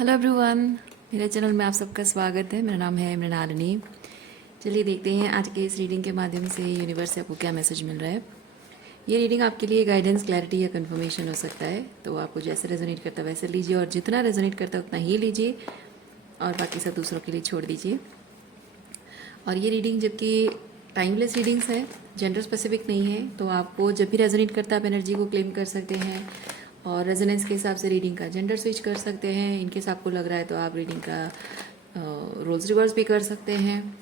Hello everyone, मेरे channel में आप सबका स्वागत है। मेरा नाम है मृणालिनी। चलिए देखते हैं आज के इस रीडिंग के माध्यम से यूनिवर्स से आपको क्या मैसेज मिल रहा है। ये रीडिंग आपके लिए गाइडेंस, क्लैरिटी या कंफर्मेशन हो सकता है, तो आपको जैसे रेजोनेट करता है वैसे लीजिए, और जितना रेजोनेट करता है उतना ही लीजिए और बाकी सब दूसरों के लिए छोड़ दीजिए। और ये रीडिंग जबकि टाइमलेस रीडिंग्स है, जेंडर स्पेसिफिक नहीं है, तो आपको जब भी रेजोनेट करता है आप एनर्जी को क्लेम कर सकते हैं और रेजोनेंस के हिसाब से रीडिंग का जेंडर स्विच कर सकते हैं। इनकेस आपको लग रहा है तो आप रीडिंग का रोल्स रिवर्स भी कर सकते हैं।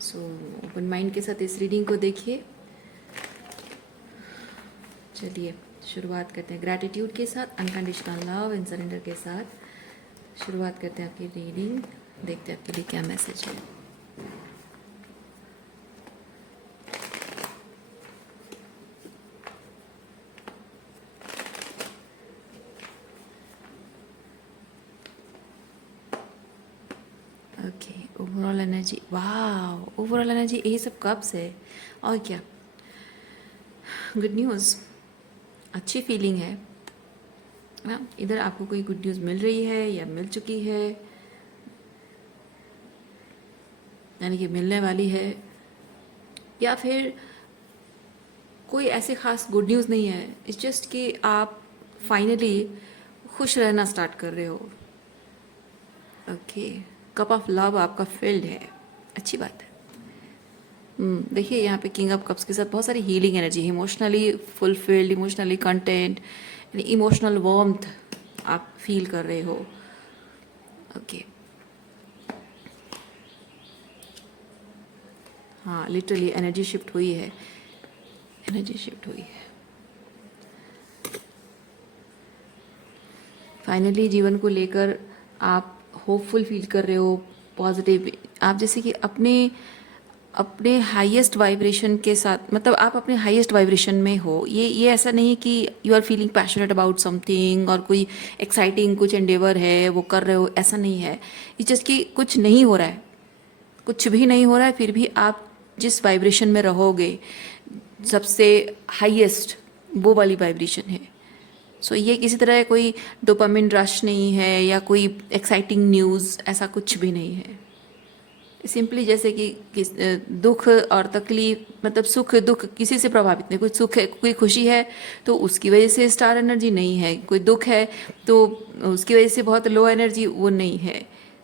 सो ओपन माइंड के साथ इस रीडिंग को देखिए। चलिए शुरुआत करते हैं ग्रैटिट्यूड के साथ, अनकंडीशनल लव एंड सरेंडर के साथ शुरुआत करते हैं आपकी रीडिंग। देखते हैं आपके लिए क्या मैसेज है। ओके, ओवरऑल एनर्जी, वाह, ओवरऑल एनर्जी यही सब कब्स है। और क्या, गुड न्यूज़, अच्छी फीलिंग है ना। इधर आपको कोई गुड न्यूज़ मिल रही है या मिल चुकी है, यानी कि मिलने वाली है, या फिर कोई ऐसे खास गुड न्यूज़ नहीं है। इट्स जस्ट कि आप फाइनली खुश रहना स्टार्ट कर रहे हो। ओके, कप ऑफ लव आपका फिल्ड है, अच्छी बात है। देखिए यहाँ पे किंग ऑफ कप्स के साथ बहुत सारी हीलिंग एनर्जी है, emotionally fulfilled, emotionally content, emotional warmth आप फील कर रहे हो। ओके, हाँ, लिटरली एनर्जी शिफ्ट हुई है, एनर्जी शिफ्ट हुई है। फाइनली जीवन को लेकर आप होपफुल फील कर रहे हो, पॉजिटिव। आप जैसे कि अपने अपने हाईएस्ट वाइब्रेशन के साथ, मतलब आप अपने हाईएस्ट वाइब्रेशन में हो। ये ऐसा नहीं कि you are feeling passionate about something और कोई एक्साइटिंग कुछ एंडेवर है वो कर रहे हो, ऐसा नहीं है। इट्स जस्ट कि कुछ नहीं हो रहा है, कुछ भी नहीं हो रहा है, फिर भी आप जिस वाइब्रेशन में रहोगे सबसे हाईएस्ट वो वाली वाइब्रेशन है। सो ये किसी तरह कोई डोपामिन रश नहीं है या कोई एक्साइटिंग न्यूज़, ऐसा कुछ भी नहीं है। सिंपली जैसे कि दुख और तकलीफ, मतलब सुख दुख किसी से प्रभावित नहीं। कोई सुख है, कोई खुशी है तो उसकी वजह से स्टार एनर्जी नहीं है, कोई दुख है तो उसकी वजह से बहुत लो एनर्जी, वो नहीं है।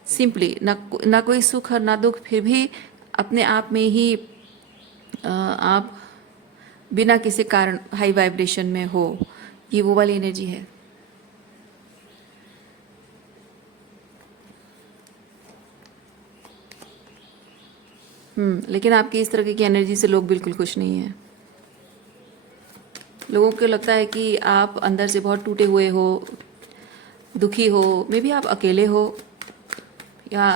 सिंपली ना कोई सुख और ना दुख, फिर भी अपने आप में ही आप बिना किसी कारण हाई वाइब्रेशन में हो, ये वो वाली एनर्जी है। लेकिन आपकी इस तरह की एनर्जी से लोग बिल्कुल खुश नहीं हैं। लोगों को लगता है कि आप अंदर से बहुत टूटे हुए हो, दुखी हो, मे बी आप अकेले हो या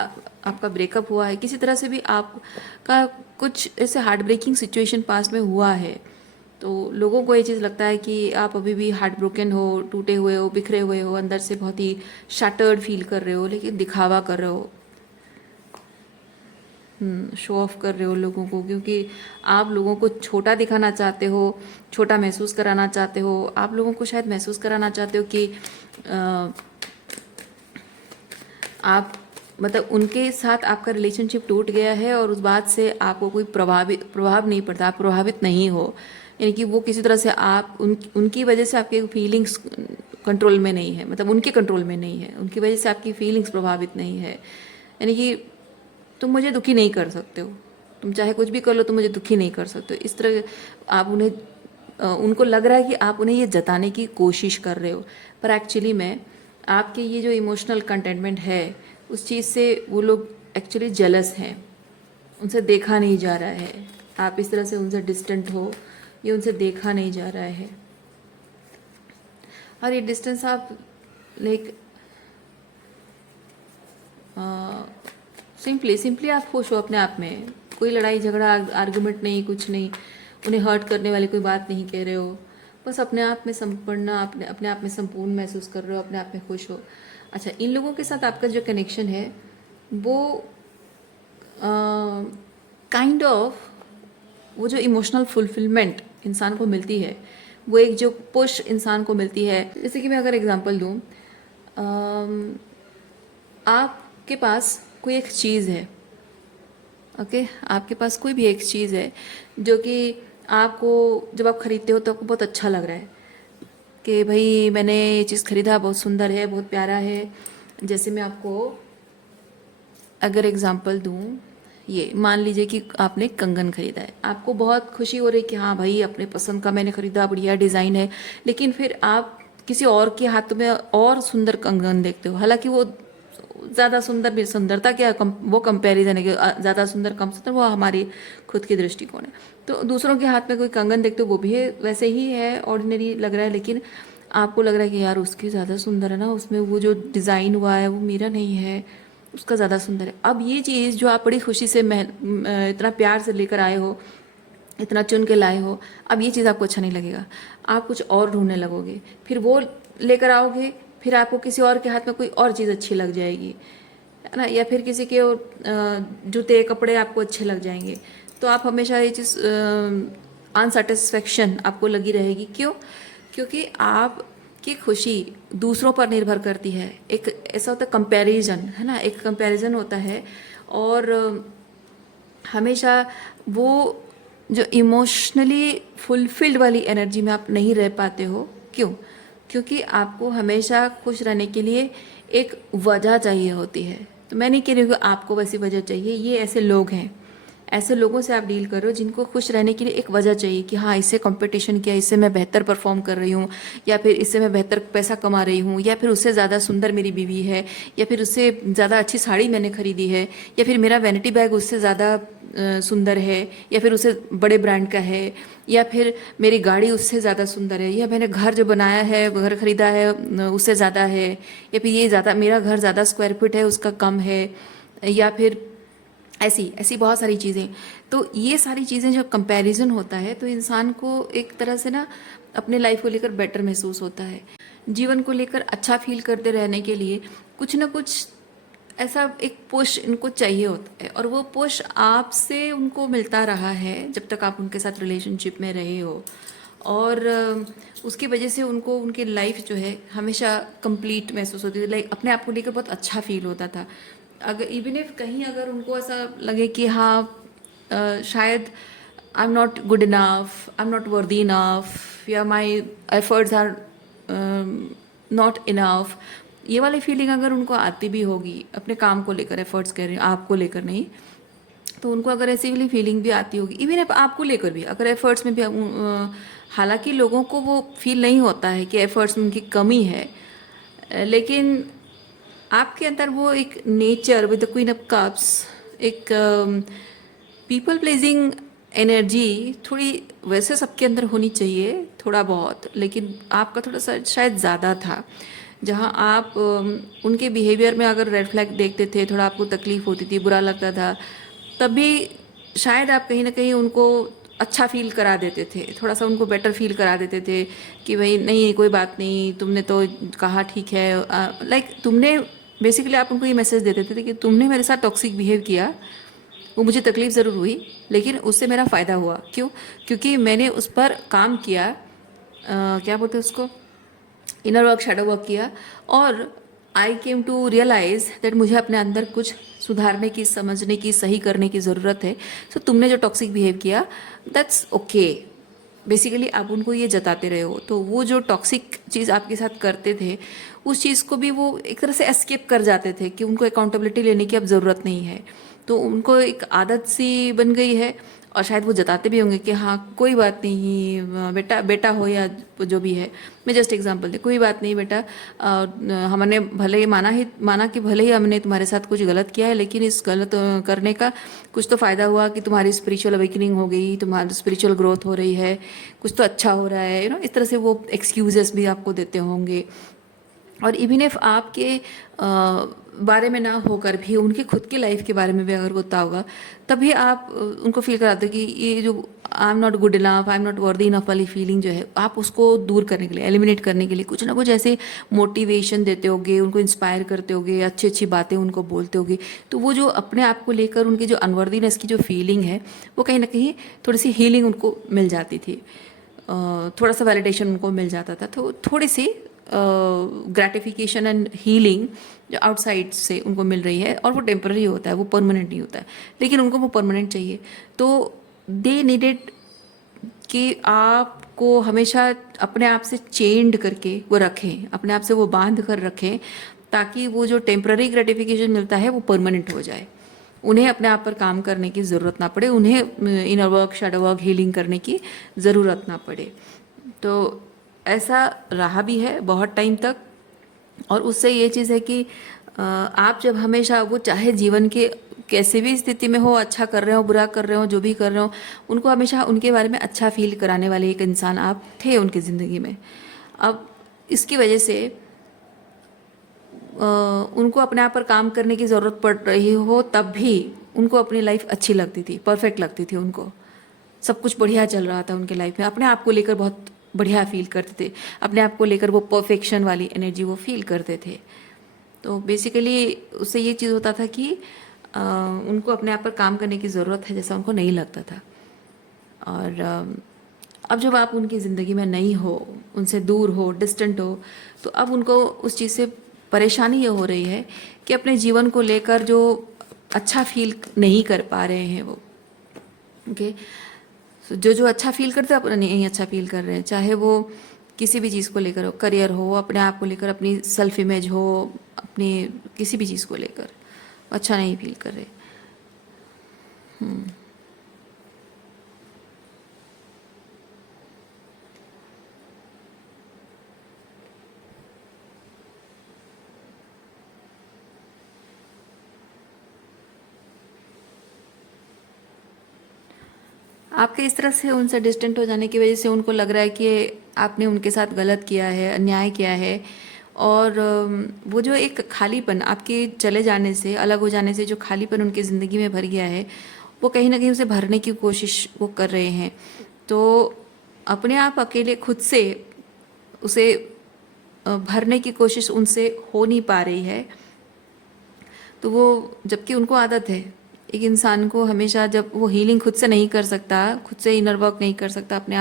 आपका ब्रेकअप हुआ है, किसी तरह से भी आपका कुछ ऐसे हार्ट ब्रेकिंग सिचुएशन पास्ट में हुआ है। तो लोगों को ये चीज़ लगता है कि आप अभी भी हार्ट ब्रोकन हो, टूटे हुए हो, बिखरे हुए हो, अंदर से बहुत ही शैटर्ड फील कर रहे हो, लेकिन दिखावा कर रहे हो, शो ऑफ कर रहे हो लोगों को, क्योंकि आप लोगों को छोटा दिखाना चाहते हो, छोटा महसूस कराना चाहते हो। आप लोगों को शायद महसूस कराना चाहते हो कि आप, मतलब उनके साथ आपका रिलेशनशिप टूट गया है और उस बात से आपको कोई प्रभाव नहीं पड़ता, आप प्रभावित नहीं हो। यानी कि वो किसी तरह से आप उनकी वजह से आपके फीलिंग्स कंट्रोल में नहीं है, मतलब उनके कंट्रोल में नहीं है, उनकी वजह से आपकी फीलिंग्स प्रभावित नहीं है। यानी कि तुम मुझे दुखी नहीं कर सकते हो, तुम चाहे कुछ भी कर लो तुम मुझे दुखी नहीं कर सकते हो, इस तरह आप उन्हें उनको लग रहा है कि आप उन्हें ये जताने की कोशिश कर रहे हो। पर एक्चुअली में आपके ये जो इमोशनल कंटेनमेंट है उस चीज़ से वो लोग एक्चुअली जेलस हैं, उनसे देखा नहीं जा रहा है। आप इस तरह से उनसे डिस्टेंट हो, ये उनसे देखा नहीं जा रहा है। और ये डिस्टेंस आप लाइक सिंपली आप खुश हो अपने आप में, कोई लड़ाई झगड़ा आर्गुमेंट नहीं, कुछ नहीं, उन्हें हर्ट करने वाली कोई बात नहीं कह रहे हो, बस अपने आप में संपूर्ण, अपने आप में संपूर्ण महसूस कर रहे हो, अपने आप में खुश हो। अच्छा, इन लोगों के साथ आपका जो कनेक्शन है वो काइंड ऑफ वो जो इमोशनल फुलफिलमेंट इंसान को मिलती है, वो एक जो पुश इंसान को मिलती है। जैसे कि मैं अगर एग्जांपल दूँ, आपके पास कोई एक चीज़ है, ओके, आपके पास कोई भी एक चीज़ है जो कि आपको जब आप खरीदते हो तो आपको बहुत अच्छा लग रहा है कि भाई मैंने ये चीज़ खरीदा, बहुत सुंदर है, बहुत प्यारा है। जैसे मैं आपको अगर एग्जांपल दूँ, ये मान लीजिए कि आपने कंगन खरीदा है, आपको बहुत खुशी हो रही है कि हाँ भाई अपने पसंद का मैंने खरीदा, बढ़िया डिज़ाइन है। लेकिन फिर आप किसी और के हाथ में और सुंदर कंगन देखते हो, हालांकि वो ज़्यादा सुंदर भी, सुंदरता क्या वो कंपैरिजन है कि ज़्यादा सुंदर कम सुंदर, वो हमारी खुद की दृष्टिकोण है। तो दूसरों के हाथ में कोई कंगन देखते हो, वो भी है वैसे ही है, ऑर्डिनरी लग रहा है, लेकिन आपको लग रहा है कि यार उसकी ज़्यादा सुंदर है ना, उसमें वो जो डिज़ाइन हुआ है वो मेरा नहीं है, उसका ज़्यादा सुंदर है। अब ये चीज़ जो आप बड़ी खुशी से इतना प्यार से लेकर आए हो, इतना चुन के लाए हो, अब ये चीज़ आपको अच्छा नहीं लगेगा, आप कुछ और ढूंढने लगोगे, फिर वो लेकर आओगे, फिर आपको किसी और के हाथ में कोई और चीज़ अच्छी लग जाएगी, है ना, या फिर किसी के जूते कपड़े आपको अच्छे लग जाएंगे। तो आप हमेशा ये चीज़ अनसेटिस्फेक्शन आपको लगी रहेगी। क्यों? क्योंकि आपकी खुशी दूसरों पर निर्भर करती है। एक ऐसा होता है कंपैरिजन, है ना, एक कंपैरिजन होता है, और हमेशा वो जो इमोशनली फुलफिल्ड वाली एनर्जी में आप नहीं रह पाते हो। क्यों? क्योंकि आपको हमेशा खुश रहने के लिए एक वजह चाहिए होती है। तो मैं नहीं कह रही हूँ कि आपको वैसी वजह चाहिए, ये ऐसे लोग हैं, ऐसे लोगों से आप डील कर रहे हो जिनको खुश रहने के लिए एक वजह चाहिए कि हाँ इससे कंपटीशन किया, इससे मैं बेहतर परफॉर्म कर रही हूँ, या फिर इससे मैं बेहतर पैसा कमा रही हूँ, या फिर उससे ज़्यादा सुंदर मेरी बीवी है, या फिर उससे ज़्यादा अच्छी साड़ी मैंने खरीदी है, या फिर मेरा वैनिटी बैग उससे ज़्यादा सुंदर है, या फिर उससे बड़े ब्रांड का है, या फिर मेरी गाड़ी उससे ज़्यादा सुंदर है, या मैंने घर जो बनाया है, घर खरीदा है उससे ज़्यादा है, या फिर ये ज़्यादा, मेरा घर ज़्यादा स्क्वायर फीट है उसका कम है, या फिर ऐसी ऐसी बहुत सारी चीज़ें। तो ये सारी चीज़ें जब कंपैरिजन होता है तो इंसान को एक तरह से ना अपने लाइफ को लेकर बेटर महसूस होता है। जीवन को लेकर अच्छा फील करते रहने के लिए कुछ ना कुछ ऐसा एक पुश इनको चाहिए होता है, और वो पुश आपसे उनको मिलता रहा है जब तक आप उनके साथ रिलेशनशिप में रहे हो, और उसकी वजह से उनको उनकी लाइफ जो है हमेशा कंप्लीट महसूस होती थी, लाइक अपने आप को लेकर बहुत अच्छा फील होता था। अगर इवन इफ कहीं अगर उनको ऐसा लगे कि हाँ शायद I am not good enough, I am not worthy enough, या my efforts are not enough, ये वाली फीलिंग अगर उनको आती भी होगी, अपने काम को लेकर एफर्ट्स कर रही हूँ, आपको लेकर नहीं, तो उनको अगर ऐसी वाली फीलिंग भी आती होगी, इवन आपको लेकर भी अगर एफर्ट्स में भी हालांकि लोगों को वो फील नहीं होता है कि एफर्ट्स में उनकी कमी है, लेकिन आपके अंदर वो एक nature with the queen of cups, एक पीपल प्लेजिंग एनर्जी थोड़ी वैसे सबके अंदर होनी चाहिए, थोड़ा बहुत, लेकिन आपका थोड़ा सा शायद ज़्यादा था, जहाँ आप उनके बिहेवियर में अगर रेड फ्लैग देखते थे, थोड़ा आपको तकलीफ होती थी, बुरा लगता था, तभी शायद आप कहीं ना कहीं उनको अच्छा फील करा देते थे, थोड़ा सा उनको बेटर फील करा देते थे कि भाई नहीं कोई बात नहीं, तुमने तो कहा ठीक है, लाइक तुमने बेसिकली आप उनको ये मैसेज देते थे कि तुमने मेरे साथ टॉक्सिक बिहेव किया, वो मुझे तकलीफ ज़रूर हुई लेकिन उससे मेरा फ़ायदा हुआ। क्यों? क्योंकि मैंने उस पर काम किया, क्या बोलते हैं उसको, इनर वर्क, शैडो वर्क किया, और आई केम टू रियलाइज दैट मुझे अपने अंदर कुछ सुधारने की, समझने की, सही करने की ज़रूरत है। सो तुमने जो टॉक्सिक बिहेव किया दैट्स ओके, बेसिकली आप उनको ये जताते रहे हो, तो वो जो टॉक्सिक चीज़ आपके साथ करते थे उस चीज़ को भी वो एक तरह से एस्केप कर जाते थे कि उनको अकाउंटेबिलिटी लेने की अब ज़रूरत नहीं है, तो उनको एक आदत सी बन गई है, और शायद वो जताते भी होंगे कि हाँ कोई बात नहीं बेटा, बेटा हो या जो भी है, मैं जस्ट एग्जांपल दे, कोई बात नहीं बेटा, हमने भले ही माना कि भले ही हमने तुम्हारे साथ कुछ गलत किया है, लेकिन इस गलत करने का कुछ तो फ़ायदा हुआ कि तुम्हारी स्पिरिचुअल अवेकनिंग हो गई, तुम्हारी स्पिरिचुअल ग्रोथ हो रही है, कुछ तो अच्छा हो रहा है, इस तरह से वो एक्सक्यूजेस भी आपको देते होंगे। और इवन इफ आपके बारे में ना होकर भी उनके खुद की लाइफ के बारे में भी अगर होता होगा, तभी आप उनको फील कराते हो कि ये जो आई am not good enough, I am not worthy enough वाली फीलिंग जो है, आप उसको दूर करने के लिए, एलिमिनेट करने के लिए कुछ ना कुछ ऐसे मोटिवेशन देते होगे, उनको इंस्पायर करते होगे, अच्छी अच्छी बातें उनको बोलते होगे। तो वो जो अपने आप को लेकर उनकी जो अनवर्दीनेस की जो फीलिंग है, वो कहीं ना कहीं थोड़ी सी हीलिंग उनको मिल जाती थी, थोड़ा सा वैलिडेशन उनको मिल जाता था। तो थोड़ी सी ग्रेटिफिकेशन एंड हीलिंग जो आउटसाइड से उनको मिल रही है, और वो टेम्पररी होता है, वो परमानेंट नहीं होता है, लेकिन उनको वो परमानेंट चाहिए। तो दे नीडेड कि आपको हमेशा अपने आप से चेंड करके वो रखें, अपने आप से वो बांध कर रखें, ताकि वो जो टेम्पररी ग्रेटिफिकेशन मिलता है वो परमानेंट हो जाए। उन्हें अपने आप पर काम करने की ज़रूरत ना पड़े, उन्हें inner work, shadow work, healing करने की ज़रूरत ना पड़े। तो ऐसा रहा भी है बहुत टाइम तक। और उससे ये चीज़ है कि आप जब हमेशा, वो चाहे जीवन के कैसे भी स्थिति में हो, अच्छा कर रहे हो, बुरा कर रहे हो, जो भी कर रहे हो, उनको हमेशा उनके बारे में अच्छा फील कराने वाले एक इंसान आप थे उनकी ज़िंदगी में। अब इसकी वजह से उनको अपने आप पर काम करने की ज़रूरत पड़ रही हो, तब भी उनको अपनी लाइफ अच्छी लगती थी, परफेक्ट लगती थी उनको, सब कुछ बढ़िया चल रहा था उनके लाइफ में, अपने आप को लेकर बहुत बढ़िया फील करते थे, अपने आप को लेकर वो परफेक्शन वाली एनर्जी वो फील करते थे। तो बेसिकली उससे ये चीज़ होता था कि उनको अपने आप पर काम करने की ज़रूरत है, जैसा उनको नहीं लगता था। और अब जब आप उनकी ज़िंदगी में नहीं हो, उनसे दूर हो, डिस्टेंट हो, तो अब उनको उस चीज़ से परेशानी ये हो रही है कि अपने जीवन को लेकर जो अच्छा फील नहीं कर पा रहे हैं वो, ओके। जो जो अच्छा फील करते हैं अपना नहीं अच्छा फील कर रहे हैं, चाहे वो किसी भी चीज़ को लेकर हो, करियर हो, अपने आप को लेकर, अपनी सेल्फ इमेज हो, अपनी किसी भी चीज़ को लेकर अच्छा नहीं फील कर रहे। आपके इस तरह से उनसे डिस्टेंट हो जाने की वजह से उनको लग रहा है कि आपने उनके साथ गलत किया है, अन्याय किया है। और वो जो एक खालीपन आपके चले जाने से, अलग हो जाने से जो खालीपन उनकी ज़िंदगी में भर गया है, वो कहीं ना कहीं उसे भरने की कोशिश वो कर रहे हैं। तो अपने आप अकेले खुद से उसे भरने की कोशिश उनसे हो नहीं पा रही है। तो वो, जबकि उनको आदत है, एक इंसान को हमेशा जब वो हीलिंग खुद से नहीं कर सकता, खुद से इनर वर्क नहीं कर सकता, अपने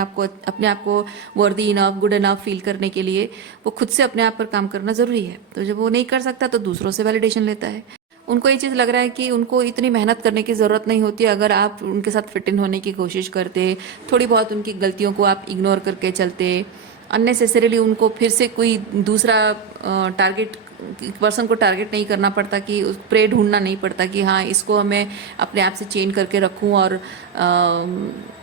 आप को worthy enough, good enough feel करने के लिए वो खुद से अपने आप पर काम करना ज़रूरी है। तो जब वो नहीं कर सकता तो दूसरों से वैलिडेशन लेता है। उनको ये चीज़ लग रहा है कि उनको इतनी मेहनत करने की ज़रूरत नहीं होती अगर आप उनके साथ फिट इन होने की कोशिश करते, थोड़ी बहुत उनकी गलतियों को आप इग्नोर करके चलते, अननेसेसरीली उनको फिर से कोई दूसरा टारगेट पर्सन को टारगेट नहीं करना पड़ता, कि प्रे ढूंढना नहीं पड़ता कि हाँ इसको हमें अपने आप से चेंज करके रखूं, और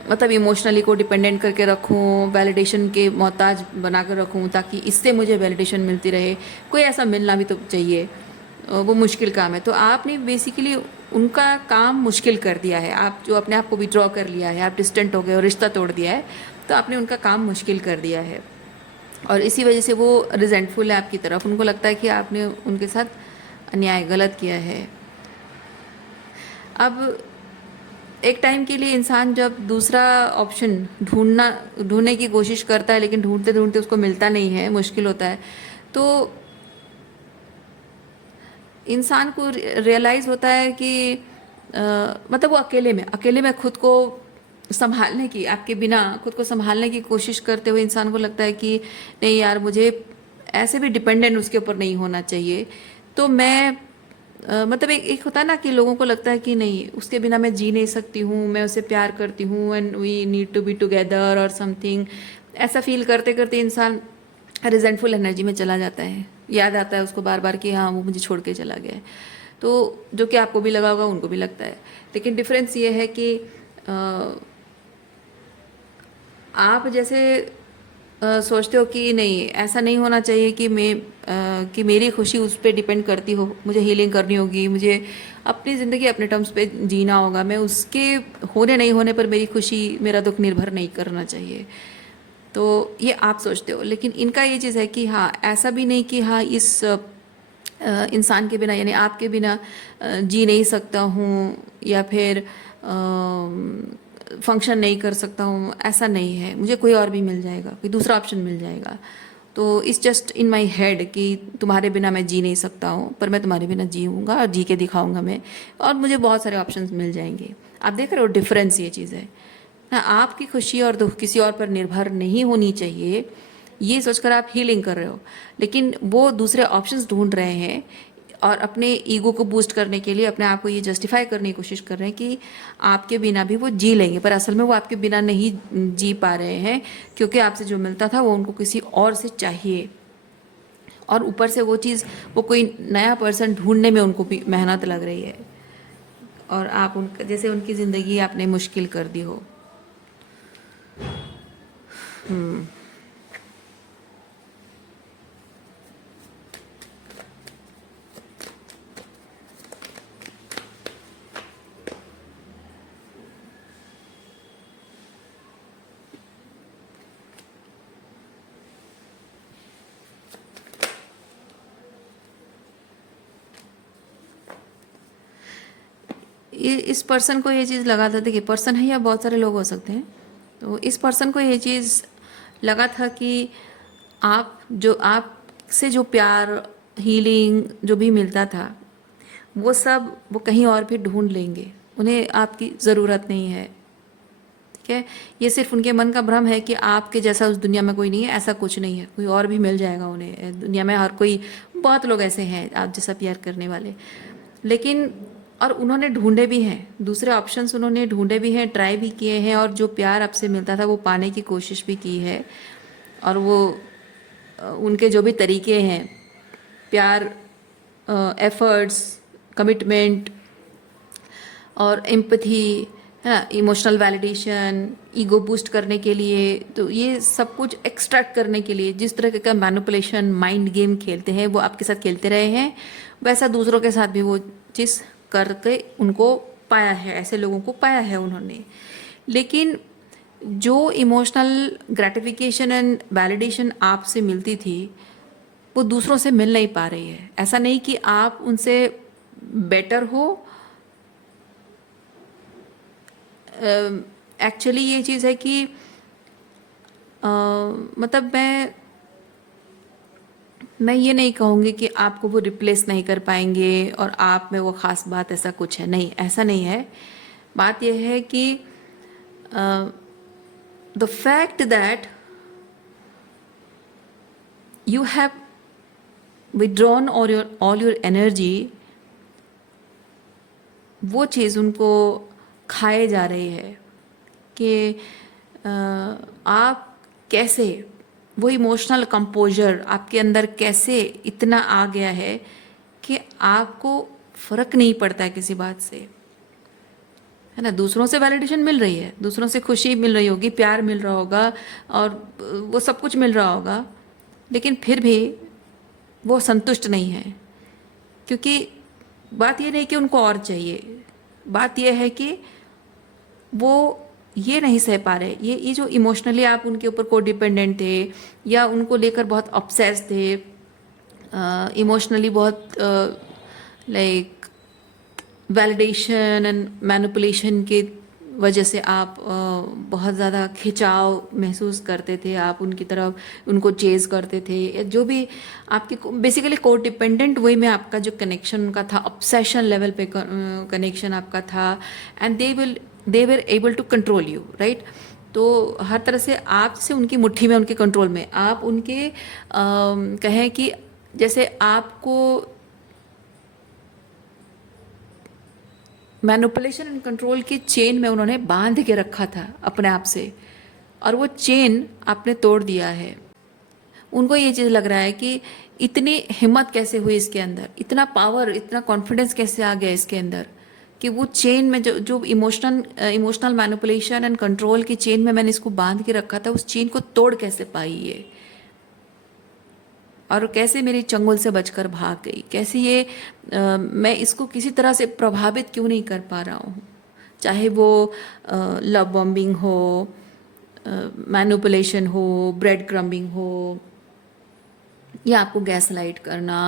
मतलब इमोशनली को डिपेंडेंट करके रखूं, वैलिडेशन के मोहताज बना कर रखूं, ताकि इससे मुझे वैलिडेशन मिलती रहे। कोई ऐसा मिलना भी तो चाहिए, वो मुश्किल काम है। तो आपने बेसिकली उनका काम मुश्किल कर दिया है। आप जो अपने आप को विड्रॉ कर लिया है, आप डिस्टेंट हो गए और रिश्ता तोड़ दिया है, तो आपने उनका काम मुश्किल कर दिया है। और इसी वजह से वो रिजेंटफुल है आपकी तरफ, उनको लगता है कि आपने उनके साथ अन्याय, गलत किया है। अब एक टाइम के लिए इंसान जब दूसरा ऑप्शन ढूंढने की कोशिश करता है, लेकिन ढूंढते ढूंढते उसको मिलता नहीं है, मुश्किल होता है, तो इंसान को रियलाइज़ होता है कि मतलब वो अकेले में खुद को संभालने की, आपके बिना खुद को संभालने की कोशिश करते हुए इंसान को लगता है कि नहीं यार, मुझे ऐसे भी डिपेंडेंट उसके ऊपर नहीं होना चाहिए। तो मैं मतलब एक होता है ना कि लोगों को लगता है कि नहीं, उसके बिना मैं जी नहीं सकती हूँ, मैं उसे प्यार करती हूँ, and we need to be together और समथिंग। ऐसा फील करते करते इंसान रिजेंटफुल एनर्जी में चला जाता है। याद आता है उसको बार बार कि हाँ वो मुझे छोड़ के चला गया है। तो जो कि आपको भी लगा होगा, उनको भी लगता है। लेकिन डिफरेंस ये है कि आप जैसे सोचते हो कि नहीं, ऐसा नहीं होना चाहिए कि मेरी खुशी उस पर डिपेंड करती हो, मुझे हीलिंग करनी होगी, मुझे अपनी ज़िंदगी अपने टर्म्स पे जीना होगा, मैं उसके होने नहीं होने पर मेरी खुशी, मेरा दुख निर्भर नहीं करना चाहिए। तो ये आप सोचते हो, लेकिन इनका ये चीज़ है कि हाँ, ऐसा भी नहीं कि हाँ इस इंसान के बिना यानी आपके बिना जी नहीं सकता हूँ, या फिर फंक्शन नहीं कर सकता हूँ, ऐसा नहीं है। मुझे कोई और भी मिल जाएगा, कोई दूसरा ऑप्शन मिल जाएगा। तो it's just in my head कि तुम्हारे बिना मैं जी नहीं सकता हूँ, पर मैं तुम्हारे बिना जीऊँगा और जी के दिखाऊँगा मैं, और मुझे बहुत सारे ऑप्शंस मिल जाएंगे। आप देख रहे हो डिफरेंस, ये चीज़ है ना। आपकी खुशी और दुख किसी और पर निर्भर नहीं होनी चाहिए, ये सोचकर आप हीलिंग कर रहे हो, लेकिन वो दूसरे ऑप्शंस ढूंढ रहे हैं और अपने ईगो को बूस्ट करने के लिए अपने आप को ये जस्टिफाई करने की कोशिश कर रहे हैं कि आपके बिना भी वो जी लेंगे, पर असल में वो आपके बिना नहीं जी पा रहे हैं, क्योंकि आपसे जो मिलता था वो उनको किसी और से चाहिए, और ऊपर से वो चीज़, वो कोई नया पर्सन ढूंढने में उनको भी मेहनत लग रही है, और आप उनका जैसे उनकी ज़िंदगी आपने मुश्किल कर दी हो। ये इस पर्सन को ये चीज़ लगा था, देखिए पर्सन है या बहुत सारे लोग हो सकते हैं, तो इस पर्सन को ये चीज़ लगा था कि आपसे जो प्यार, हीलिंग जो भी मिलता था, वो सब वो कहीं और भी ढूंढ लेंगे, उन्हें आपकी ज़रूरत नहीं है। ठीक है, ये सिर्फ उनके मन का भ्रम है कि आपके जैसा उस दुनिया में कोई नहीं है, ऐसा कुछ नहीं है, कोई और भी मिल जाएगा उन्हें दुनिया में। हर कोई, बहुत लोग ऐसे हैं आप जैसा प्यार करने वाले, लेकिन और उन्होंने ढूंढे भी हैं, दूसरे ऑप्शंस उन्होंने ढूंढे भी हैं, ट्राई भी किए हैं, और जो प्यार आपसे मिलता था वो पाने की कोशिश भी की है। और वो उनके जो भी तरीके हैं, प्यार, एफर्ट्स, कमिटमेंट और एम्पथी, है ना, इमोशनल वैलिडेशन, ईगो बूस्ट करने के लिए, तो ये सब कुछ एक्सट्रैक्ट करने के लिए जिस तरह का मैनिपुलेशन, माइंड गेम खेलते हैं वो आपके साथ खेलते रहे हैं, वैसा दूसरों के साथ भी वो चीज़ करके उनको पाया है, ऐसे लोगों को पाया है उन्होंने। लेकिन जो इमोशनल ग्रेटिफिकेशन एंड वैलिडेशन आपसे मिलती थी वो दूसरों से मिल नहीं पा रही है। ऐसा नहीं कि आप उनसे बेटर हो, एक्चुअली ये चीज़ है कि मतलब मैं ये नहीं कहूँगी कि आपको वो रिप्लेस नहीं कर पाएंगे और आप में वो ख़ास बात, ऐसा कुछ है नहीं, ऐसा नहीं है। बात यह है कि the fact that you have withdrawn all your energy, वो चीज़ उनको खाए जा रही है कि आप कैसे, वो इमोशनल कंपोजर आपके अंदर कैसे इतना आ गया है कि आपको फ़र्क नहीं पड़ता है किसी बात से, है ना। दूसरों से वैलिडेशन मिल रही है, दूसरों से खुशी मिल रही होगी, प्यार मिल रहा होगा, और वो सब कुछ मिल रहा होगा, लेकिन फिर भी वो संतुष्ट नहीं है, क्योंकि बात ये नहीं कि उनको और चाहिए, बात ये है कि वो ये नहीं सह पा रहे, ये जो इमोशनली आप उनके ऊपर को डिपेंडेंट थे या उनको लेकर बहुत ऑब्सेस थे, इमोशनली बहुत लाइक वैलिडेशन एंड मैनिपुलेशन के वजह से आप बहुत ज़्यादा खिंचाव महसूस करते थे, आप उनकी तरफ उनको चेज़ करते थे, या जो भी आपकी बेसिकली को डिपेंडेंट वे में आपका जो कनेक्शन उनका था, ऑब्सेशन लेवल पे कनेक्शन आपका था, and they were able to control you, right. तो हर तरह से आपसे उनकी मुट्ठी में, उनके कंट्रोल में, आप उनके कहें कि जैसे आपको मैनिपुलेशन एंड कंट्रोल की चेन में उन्होंने बांध के रखा था अपने आप से, और वो चेन आपने तोड़ दिया है। उनको ये चीज़ लग रहा है कि इतनी हिम्मत कैसे हुई इसके अंदर, इतना पावर, इतना कॉन्फिडेंस कैसे आ गया इसके अंदर, कि वो चेन में जो इमोशनल मैनिपुलेशन एंड कंट्रोल की चेन में मैंने इसको बांध के रखा था, उस चेन को तोड़ कैसे पाई ये, और कैसे मेरी चंगुल से बचकर भाग गई, कैसे ये मैं इसको किसी तरह से प्रभावित क्यों नहीं कर पा रहा हूँ, चाहे वो लव बॉम्बिंग हो, मैनिपुलेशन हो, ब्रेड क्रम्बिंग हो, या आपको गैस लाइट करना,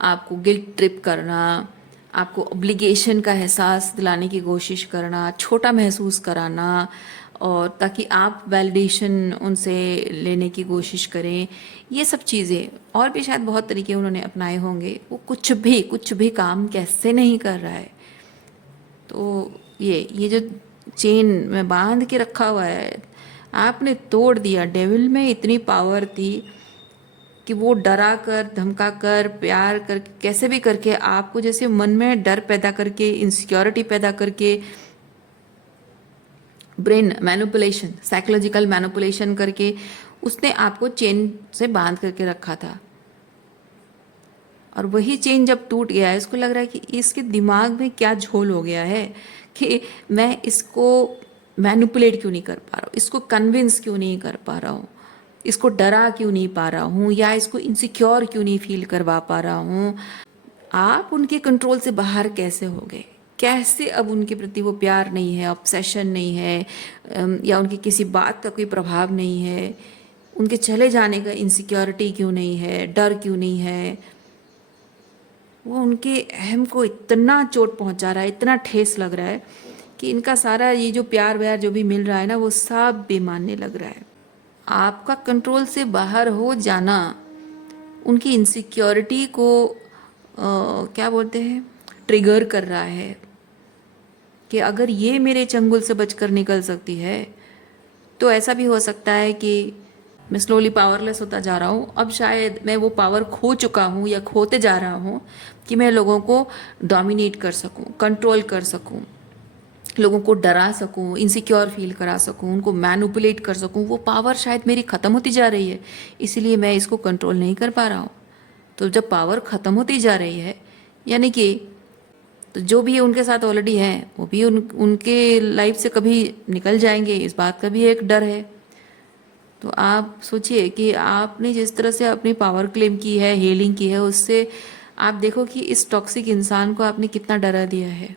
आपको गिल्ट ट्रिप करना, आपको ऑब्लिगेशन का एहसास दिलाने की कोशिश करना, छोटा महसूस कराना, और ताकि आप वैलिडेशन उनसे लेने की कोशिश करें। ये सब चीज़ें और भी शायद बहुत तरीके उन्होंने अपनाए होंगे। वो कुछ भी काम कैसे नहीं कर रहा है। तो ये जो चेन में बांध के रखा हुआ है, आपने तोड़ दिया। डेविल में इतनी पावर थी कि वो डरा कर, धमका कर, प्यार कर, कैसे भी करके आपको जैसे मन में डर पैदा करके, इनसिक्योरिटी पैदा करके, ब्रेन मैनिपुलेशन, साइकोलॉजिकल मैनिपुलेशन करके उसने आपको चेन से बांध करके रखा था। और वही चेन जब टूट गया है, इसको लग रहा है कि इसके दिमाग में क्या झोल हो गया है कि मैं इसको मैनिपुलेट क्यों नहीं कर पा रहा हूँ, इसको कन्विंस क्यों नहीं कर पा रहा हूँ, इसको डरा क्यों नहीं पा रहा हूँ, या इसको इनसिक्योर क्यों नहीं फील करवा पा रहा हूँ। आप उनके कंट्रोल से बाहर कैसे हो गए? कैसे अब उनके प्रति वो प्यार नहीं है, ऑब्सेशन नहीं है, या उनकी किसी बात का कोई प्रभाव नहीं है, उनके चले जाने का इनसिक्योरिटी क्यों नहीं है, डर क्यों नहीं है? वो उनके अहम को इतना चोट पहुंचा रहा है, इतना ठेस लग रहा है कि इनका सारा ये जो प्यार व्यार जो भी मिल रहा है ना, वो सब बेमानने लग रहा है। आपका कंट्रोल से बाहर हो जाना उनकी इनसिक्योरिटी को क्या बोलते हैं, ट्रिगर कर रहा है कि अगर ये मेरे चंगुल से बचकर निकल सकती है, तो ऐसा भी हो सकता है कि मैं स्लोली पावरलेस होता जा रहा हूँ। अब शायद मैं वो पावर खो चुका हूँ या खोते जा रहा हूँ कि मैं लोगों को डोमिनेट कर सकूँ, कंट्रोल कर सकूँ, लोगों को डरा सकूँ, इनसिक्योर फील करा सकूँ, उनको मैनिपुलेट कर सकूँ। वो पावर शायद मेरी ख़त्म होती जा रही है, इसीलिए मैं इसको कंट्रोल नहीं कर पा रहा हूँ। तो जब पावर ख़त्म होती जा रही है, यानी कि तो जो भी उनके साथ ऑलरेडी हैं वो भी उनके लाइफ से कभी निकल जाएंगे, इस बात का भी एक डर है। तो आप सोचिए कि आपने जिस तरह से अपनी पावर क्लेम की है, हीलिंग की है, उससे आप देखो कि इस टॉक्सिक इंसान को आपने कितना डरा दिया है।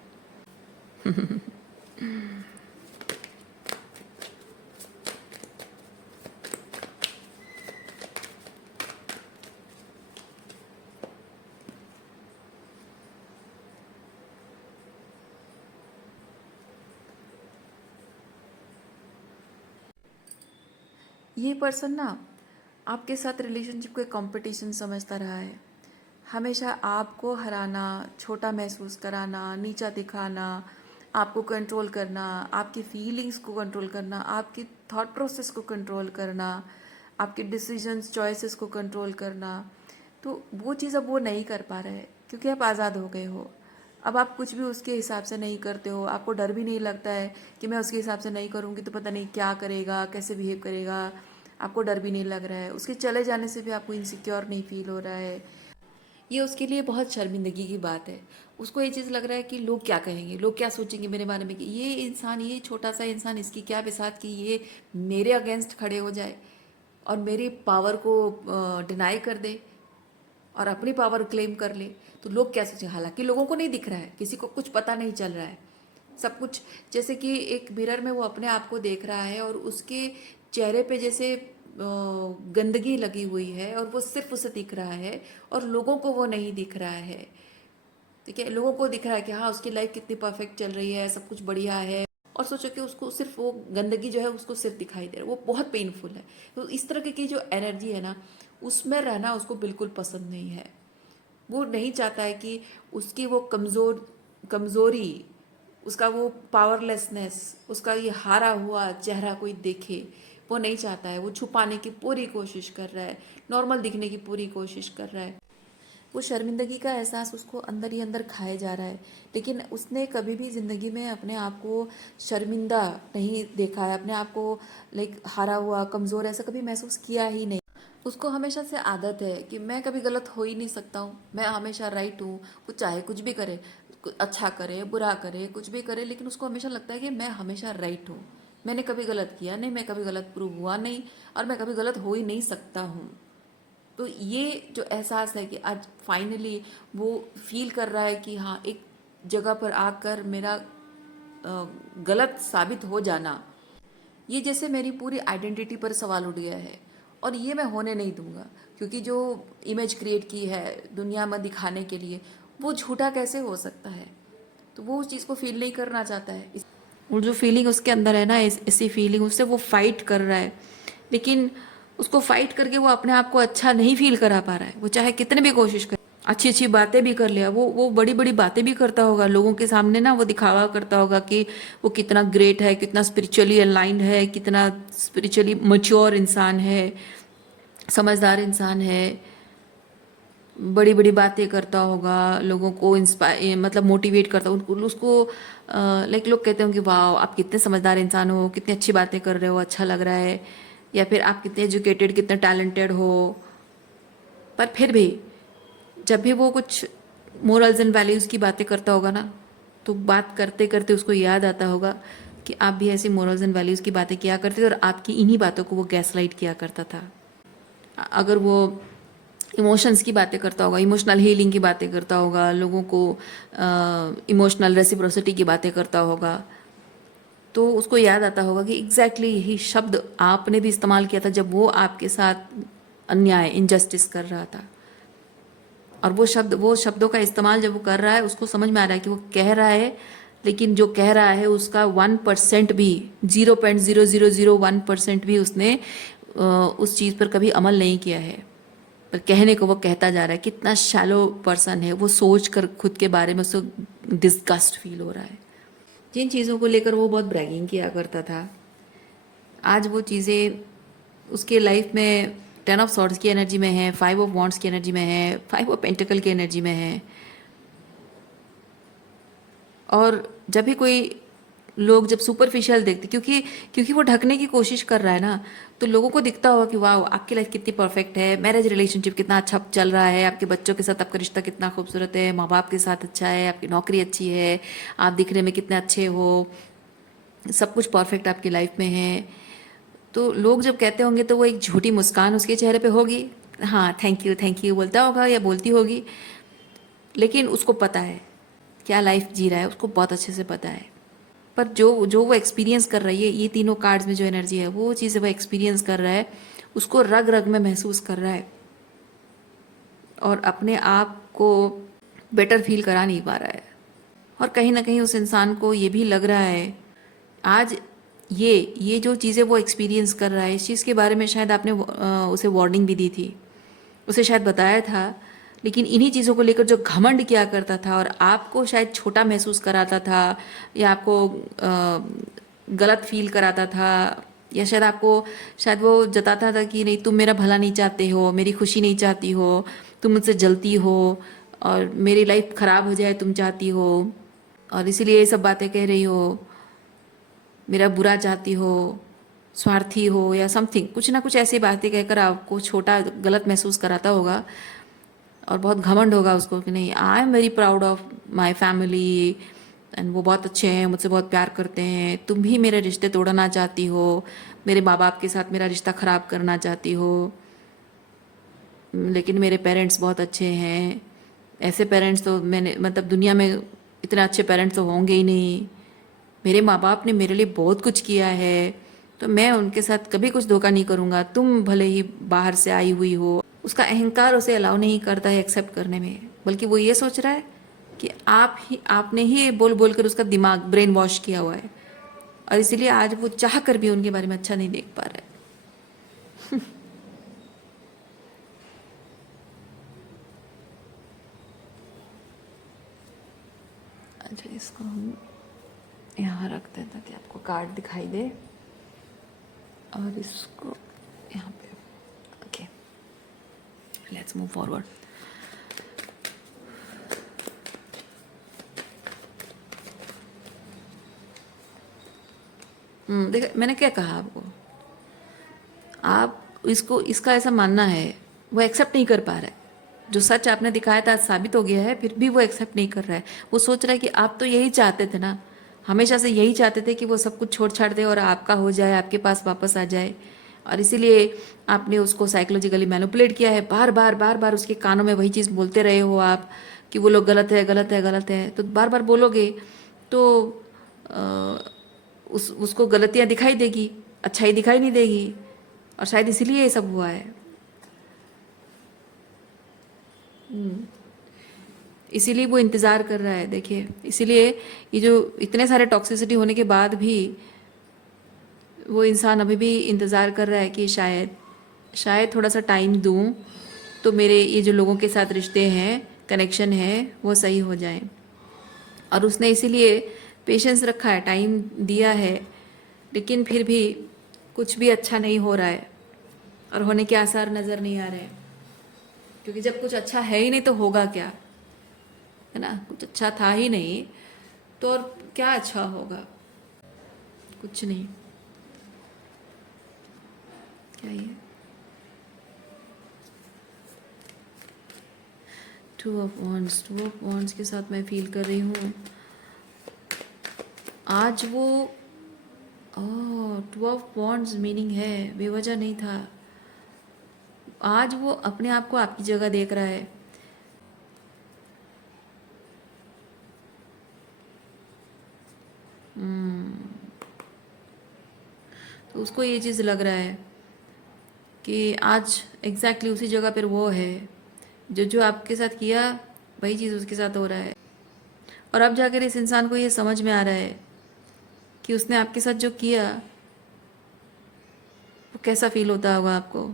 ये पर्सन ना आपके साथ रिलेशनशिप को एक कंपटीशन समझता रहा है। हमेशा आपको हराना, छोटा महसूस कराना, नीचा दिखाना, आपको कंट्रोल करना, आपकी फीलिंग्स को कंट्रोल करना, आपकी थॉट प्रोसेस को कंट्रोल करना, आपके डिसीजंस, चॉइसेस को कंट्रोल करना। तो वो चीज़ अब वो नहीं कर पा रहे हैं क्योंकि आप आज़ाद हो गए हो। अब आप कुछ भी उसके हिसाब से नहीं करते हो। आपको डर भी नहीं लगता है कि मैं उसके हिसाब से नहीं करूँगी तो पता नहीं क्या करेगा, कैसे बिहेव करेगा। आपको डर भी नहीं लग रहा है। उसके चले जाने से भी आपको इनसिक्योर नहीं फील हो रहा है। ये उसके लिए बहुत शर्मिंदगी की बात है। उसको ये चीज़ लग रहा है कि लोग क्या कहेंगे, लोग क्या सोचेंगे मेरे बारे में, कि ये इंसान, ये छोटा सा इंसान, इसकी क्या बिसात कि ये मेरे अगेंस्ट खड़े हो जाए और मेरी पावर को डिनाई कर दे और अपनी पावर क्लेम कर ले। तो लोग क्या सोचेंगे? हालांकि लोगों को नहीं दिख रहा है, किसी को कुछ पता नहीं चल रहा है। सब कुछ जैसे कि एक मिरर में वो अपने आप को देख रहा है और उसके चेहरे पे जैसे गंदगी लगी हुई है और वो सिर्फ उसे दिख रहा है और लोगों को वो नहीं दिख रहा है। ठीक है, लोगों को दिख रहा है कि हाँ उसकी लाइफ कितनी परफेक्ट चल रही है, सब कुछ बढ़िया है, और सोचो कि उसको सिर्फ वो गंदगी जो है उसको सिर्फ दिखाई दे रहा है। वो बहुत पेनफुल है। तो इस तरह की जो एनर्जी है ना, उसमें रहना उसको बिल्कुल पसंद नहीं है। वो नहीं चाहता है कि उसकी वो कमज़ोरी, उसका वो पावरलेसनेस, उसका ये हारा हुआ चेहरा कोई देखे। वो नहीं चाहता है। वो छुपाने की पूरी कोशिश कर रहा है, नॉर्मल दिखने की पूरी कोशिश कर रहा है। वो शर्मिंदगी का एहसास उसको अंदर ही अंदर खाए जा रहा है। लेकिन उसने कभी भी ज़िंदगी में अपने आप को शर्मिंदा नहीं देखा है, अपने आप को लाइक हारा हुआ, कमज़ोर ऐसा कभी महसूस किया ही नहीं। उसको हमेशा से आदत है कि मैं कभी गलत हो ही नहीं सकता हूँ, मैं हमेशा राइट हूँ। वो चाहे कुछ भी करे, अच्छा करे, बुरा करे, कुछ भी करे, लेकिन उसको हमेशा लगता है कि मैं हमेशा राइट हूँ। मैंने कभी गलत किया नहीं, मैं कभी गलत प्रूव हुआ नहीं, और मैं कभी गलत हो ही नहीं सकता हूँ। तो ये जो एहसास है कि आज फाइनली वो फील कर रहा है कि हाँ, एक जगह पर आकर मेरा गलत साबित हो जाना, ये जैसे मेरी पूरी आइडेंटिटी पर सवाल उठ गया है, और ये मैं होने नहीं दूंगा, क्योंकि जो इमेज क्रिएट की है दुनिया में दिखाने के लिए, वो झूठा कैसे हो सकता है। तो वो उस चीज़ को फील नहीं करना चाहता है। वो जो फीलिंग उसके अंदर है ना, ऐसी फीलिंग, उससे वो फाइट कर रहा है, लेकिन उसको फाइट करके वो अपने आप को अच्छा नहीं फील करा पा रहा है। वो चाहे कितने भी कोशिश करे, अच्छी अच्छी बातें भी कर लिया, वो बड़ी बड़ी बातें भी करता होगा लोगों के सामने ना, वो दिखावा करता होगा कि वो कितना ग्रेट है, कितना स्पिरिचुअली अलाइंड है, कितना स्पिरिचुअली मच्योर इंसान है, समझदार इंसान है, बड़ी बड़ी बातें करता होगा, लोगों को इंस्पायर मतलब मोटिवेट करता उनको उसको। लाइक लोग कहते होंगे वाह आप कितने समझदार इंसान हो, कितनी अच्छी बातें कर रहे हो, अच्छा लग रहा है, या फिर आप कितने एजुकेटेड, कितने टैलेंटेड हो। पर फिर भी जब भी वो कुछ मोरल्स एंड वैल्यूज़ की बातें करता होगा ना, तो बात करते करते उसको याद आता होगा कि आप भी ऐसी मोरल्स एंड वैल्यूज़ की बातें किया करते थे, और आपकी इन्हीं बातों को वो गैसलाइट किया करता था। अगर वो इमोशंस की बातें करता होगा, इमोशनल हीलिंग की बातें करता होगा, लोगों को इमोशनल रेसिप्रोसिटी की बातें करता होगा, तो उसको याद आता होगा कि एग्जैक्टली यही शब्द आपने भी इस्तेमाल किया था जब वो आपके साथ अन्याय, इनजस्टिस कर रहा था। और वो शब्दों का इस्तेमाल जब वो कर रहा है, उसको समझ में आ रहा है कि वो कह रहा है, लेकिन जो कह रहा है उसका 1% भी, 0.0001% भी उसने उस चीज़ पर कभी अमल नहीं किया है, पर कहने को वो कहता जा रहा है। कितना शैलो पर्सन है वो, सोच कर खुद के बारे में उसको डिस्गस्ट फील हो रहा है। जिन चीज़ों को लेकर वो बहुत ब्रैगिंग किया करता था, आज वो चीज़ें उसके लाइफ में 10 ऑफ सॉर्ड्स की एनर्जी में है, 5 ऑफ वॉन्ड्स की एनर्जी में है, 5 ऑफ पेंटिकल की एनर्जी में है। और जब भी कोई लोग जब सुपरफिशियल देखते, क्योंकि क्योंकि वो ढकने की कोशिश कर रहा है ना, तो लोगों को दिखता होगा कि वाह आपकी लाइफ कितनी परफेक्ट है, मैरिज रिलेशनशिप कितना अच्छा चल रहा है, आपके बच्चों के साथ आपका रिश्ता कितना खूबसूरत है, माँ बाप के साथ अच्छा है, आपकी नौकरी अच्छी है, आप दिखने में कितने अच्छे हो, सब कुछ परफेक्ट आपकी लाइफ में है। तो लोग जब कहते होंगे तो वो एक झूठी मुस्कान उसके चेहरे पे होगी, हाँ थैंक यू बोलता होगा या बोलती होगी, लेकिन उसको पता है क्या लाइफ जी रहा है, उसको बहुत अच्छे से पता है। पर जो जो वो एक्सपीरियंस कर रही है, ये तीनों कार्ड्स में जो एनर्जी है, वो चीज़ें वो एक्सपीरियंस कर रहा है, उसको रग रग में महसूस कर रहा है, और अपने आप को बेटर फील करा नहीं पा रहा है। और कहीं ना कहीं उस इंसान को ये भी लग रहा है आज, ये जो चीज़ें वो एक्सपीरियंस कर रहा है, इस चीज़ के बारे में शायद आपने उसे वार्निंग भी दी थी, उसे शायद बताया था, लेकिन इन्हीं चीज़ों को लेकर जो घमंड किया करता था और आपको शायद छोटा महसूस कराता था, या आपको गलत फील कराता था, या शायद वो जताता था कि नहीं तुम मेरा भला नहीं चाहते हो, मेरी खुशी नहीं चाहती हो, तुम मुझसे जलती हो, और मेरी लाइफ ख़राब हो जाए तुम चाहती हो, और इसीलिए ये सब बातें कह रही हो, मेरा बुरा चाहती हो, स्वार्थी हो, या समथिंग, कुछ ना कुछ ऐसी बातें कहकर आपको छोटा गलत महसूस कराता होगा। और बहुत घमंड होगा उसको कि नहीं I am very proud of my family, and वो बहुत अच्छे हैं, मुझसे बहुत प्यार करते हैं, तुम भी मेरे रिश्ते तोड़ना चाहती हो, मेरे माँ बाप के साथ मेरा रिश्ता ख़राब करना चाहती हो, लेकिन मेरे पेरेंट्स बहुत अच्छे हैं। ऐसे पेरेंट्स तो मैंने मतलब दुनिया में इतने अच्छे पेरेंट्स तो होंगे ही नहीं, मेरे माँ बाप ने मेरे लिए बहुत कुछ किया है, तो मैं उनके साथ कभी कुछ धोखा नहीं करूँगा, तुम भले ही बाहर से आई हुई हो। उसका अहंकार उसे अलाउ नहीं करता है एक्सेप्ट करने में, बल्कि वो ये सोच रहा है कि आपने ही बोल बोल कर उसका दिमाग ब्रेन वॉश किया हुआ है, और इसीलिए आज वो चाह कर भी उनके बारे में अच्छा नहीं देख पा रहा है। अच्छा, इसको हम यहाँ रखते हैं ताकि आपको कार्ड दिखाई दे, और इसको यहाँ पे, ओके लेट्स मूव फॉरवर्ड। देखिए मैंने क्या कहा आपको, आप इसको इसका ऐसा मानना है, वो एक्सेप्ट नहीं कर पा रहा है, जो सच आपने दिखाया था आज साबित हो गया है, फिर भी वो एक्सेप्ट नहीं कर रहा है। वो सोच रहा है कि आप तो यही चाहते थे ना, हमेशा से यही चाहते थे कि वो सब कुछ छोड़ छाड़ दे और आपका हो जाए, आपके पास वापस आ जाए, और इसीलिए आपने उसको साइकोलॉजिकली मैनिपुलेट किया है, बार बार बार बार उसके कानों में वही चीज़ बोलते रहे हो आप कि वो लोग गलत है गलत है गलत है, तो बार बार बोलोगे तो उसको गलतियाँ दिखाई देगी, अच्छाई दिखाई नहीं देगी, और शायद इसीलिए ये सब हुआ है। इसीलिए वो इंतज़ार कर रहा है, देखिए, इसीलिए ये जो इतने सारे टॉक्सिसिटी होने के बाद भी वो इंसान अभी भी इंतज़ार कर रहा है कि शायद शायद थोड़ा सा टाइम दूं तो मेरे ये जो लोगों के साथ रिश्ते हैं, कनेक्शन है, वो सही हो जाएं। और उसने इसीलिए पेशेंस रखा है, टाइम दिया है, लेकिन फिर भी कुछ भी अच्छा नहीं हो रहा है और होने के आसार नज़र नहीं आ रहे हैं। क्योंकि जब कुछ अच्छा है ही नहीं तो होगा क्या, है ना? कुछ अच्छा था ही नहीं तो और क्या अच्छा होगा? कुछ नहीं। क्या ये टू ऑफ वॉन्ड्स के साथ मैं फील कर रही हूँ आज वो। ओह, टू ऑफ वॉन्ड्स मीनिंग है बेवजह नहीं था। आज वो अपने आप को आपकी जगह देख रहा है। तो उसको ये चीज़ लग रहा है कि आज एग्जैक्टली उसी जगह पर वो है, जो जो आपके साथ किया वही चीज़ उसके साथ हो रहा है। और अब जाकर इस इंसान को ये समझ में आ रहा है कि उसने आपके साथ जो किया वो कैसा फील होता होगा आपको।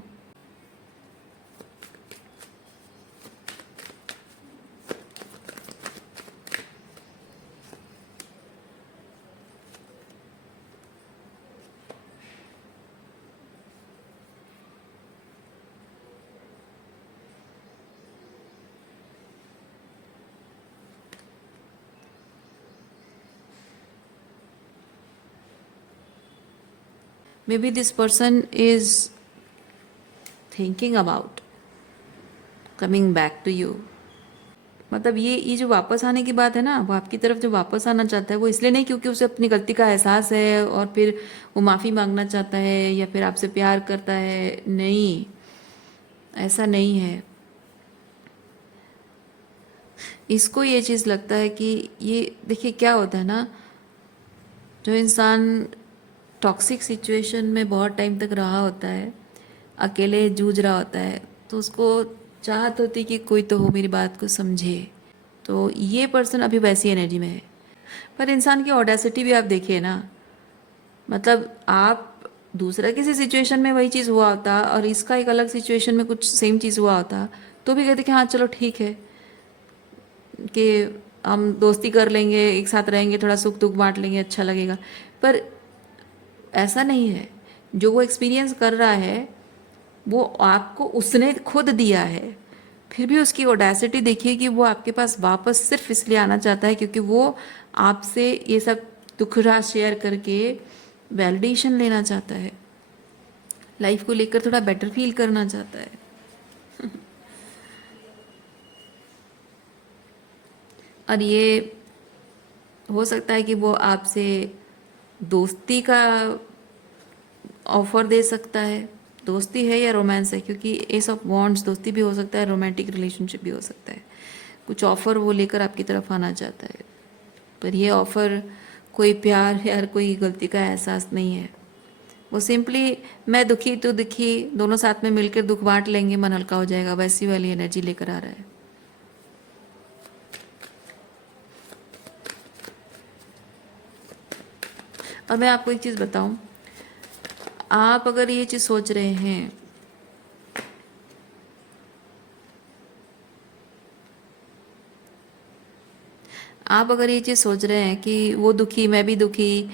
May be this person is thinking about coming back to you. मतलब ये जो वापस आने की बात है ना, वो आपकी तरफ जो वापस आना चाहता है वो इसलिए नहीं क्योंकि उसे अपनी गलती का एहसास है और फिर वो माफ़ी मांगना चाहता है या फिर आपसे प्यार करता है। नहीं, ऐसा नहीं है। इसको ये चीज़ लगता है कि ये देखिए क्या होता है ना, जो इंसान टॉक्सिक सिचुएशन में बहुत टाइम तक रहा होता है, अकेले जूझ रहा होता है, तो उसको चाहत होती कि कोई तो हो मेरी बात को समझे। तो ये पर्सन अभी वैसी एनर्जी में है। पर इंसान की ऑडेसिटी भी आप देखिए ना, मतलब आप दूसरा किसी सिचुएशन में वही चीज़ हुआ होता और इसका एक अलग सिचुएशन में कुछ सेम चीज़ हुआ होता तो भी कहते कि हाँ चलो ठीक है, कि हम दोस्ती कर लेंगे, एक साथ रहेंगे, थोड़ा सुख दुख बांट लेंगे, अच्छा लगेगा। पर ऐसा नहीं है। जो वो एक्सपीरियंस कर रहा है वो आपको उसने खुद दिया है। फिर भी उसकी ओडेसिटी देखिए कि वो आपके पास वापस सिर्फ इसलिए आना चाहता है क्योंकि वो आपसे ये सब दुख राज शेयर करके वैलिडेशन लेना चाहता है, लाइफ को लेकर थोड़ा बेटर फील करना चाहता है। और ये हो सकता है कि वो आपसे दोस्ती का ऑफर दे सकता है। दोस्ती है या रोमांस है, क्योंकि एस ऑफ वॉन्ड्स दोस्ती भी हो सकता है, रोमांटिक रिलेशनशिप भी हो सकता है। कुछ ऑफर वो लेकर आपकी तरफ आना चाहता है, पर ये ऑफर कोई प्यार या कोई गलती का एहसास नहीं है। वो सिंपली मैं दुखी तो दुखी, दोनों साथ में मिलकर दुख बांट लेंगे, मन हल्का हो जाएगा, वैसी वाली एनर्जी लेकर आ रहा है। और मैं आपको एक चीज़ बताऊं, आप अगर ये चीज़ सोच रहे हैं आप अगर ये चीज़ सोच रहे हैं कि वो दुखी मैं भी दुखी,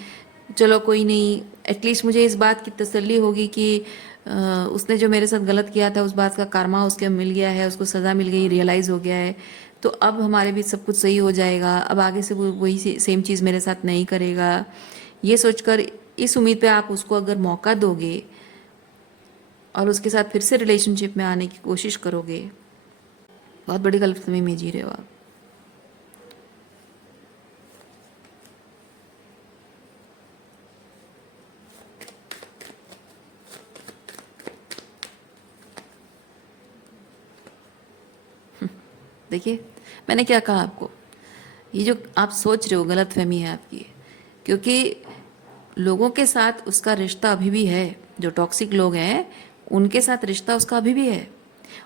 चलो कोई नहीं, एटलीस्ट मुझे इस बात की तसल्ली होगी कि उसने जो मेरे साथ गलत किया था उस बात का कारमा उसके मिल गया है, उसको सज़ा मिल गई, रियलाइज़ हो गया है, तो अब हमारे बीच सब कुछ सही हो जाएगा, अब आगे से वो वही सेम चीज़ मेरे साथ नहीं करेगा। ये सोचकर, इस उम्मीद पे आप उसको अगर मौका दोगे और उसके साथ फिर से रिलेशनशिप में आने की कोशिश करोगे, बहुत बड़ी गलतफहमी में जी रहे हो आप। देखिए मैंने क्या कहा आपको, ये जो आप सोच रहे हो गलत फहमी है आपकी, क्योंकि लोगों के साथ उसका रिश्ता अभी भी है, जो टॉक्सिक लोग हैं उनके साथ रिश्ता उसका अभी भी है,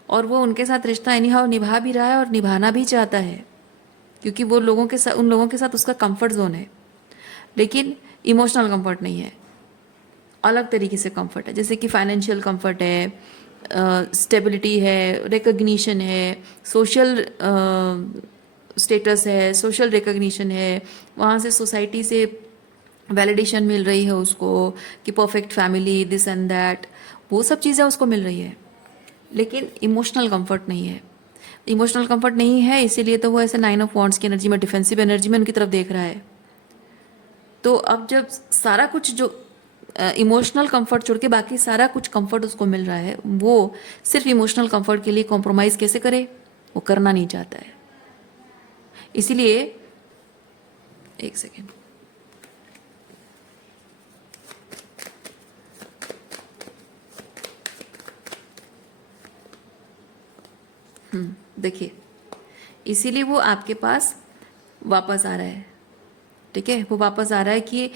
और वो उनके साथ रिश्ता एनी हाउ निभा भी रहा है और निभाना भी चाहता है, क्योंकि वो लोगों के साथ, उन लोगों के साथ उसका कंफर्ट जोन है। लेकिन इमोशनल कंफर्ट नहीं है, अलग तरीके से कंफर्ट है, जैसे कि फाइनेंशियल कंफर्ट है, स्टेबिलिटी है, रिकग्निशन है, सोशल स्टेटस है, सोशल रिकग्निशन है, वहाँ से सोसाइटी से वैलिडेशन मिल रही है उसको कि perfect family, this and that, वो सब चीज़ें उसको मिल रही है। लेकिन इमोशनल कंफर्ट नहीं है। इमोशनल कंफर्ट नहीं है, इसीलिए तो वो ऐसे 9 ऑफ वॉन्ड्स की एनर्जी में, डिफेंसिव एनर्जी में उनकी तरफ देख रहा है। तो अब जब सारा कुछ जो इमोशनल कंफर्ट छोड़ के बाकी सारा कुछ कंफर्ट उसको मिल रहा है, वो सिर्फ इमोशनल कंफर्ट के लिए कॉम्प्रोमाइज़ कैसे करे, वो करना नहीं चाहता है। इसीलिए एक सेकेंड, देखिए, इसीलिए वो आपके पास वापस आ रहा है। ठीक है, वो वापस आ रहा है कि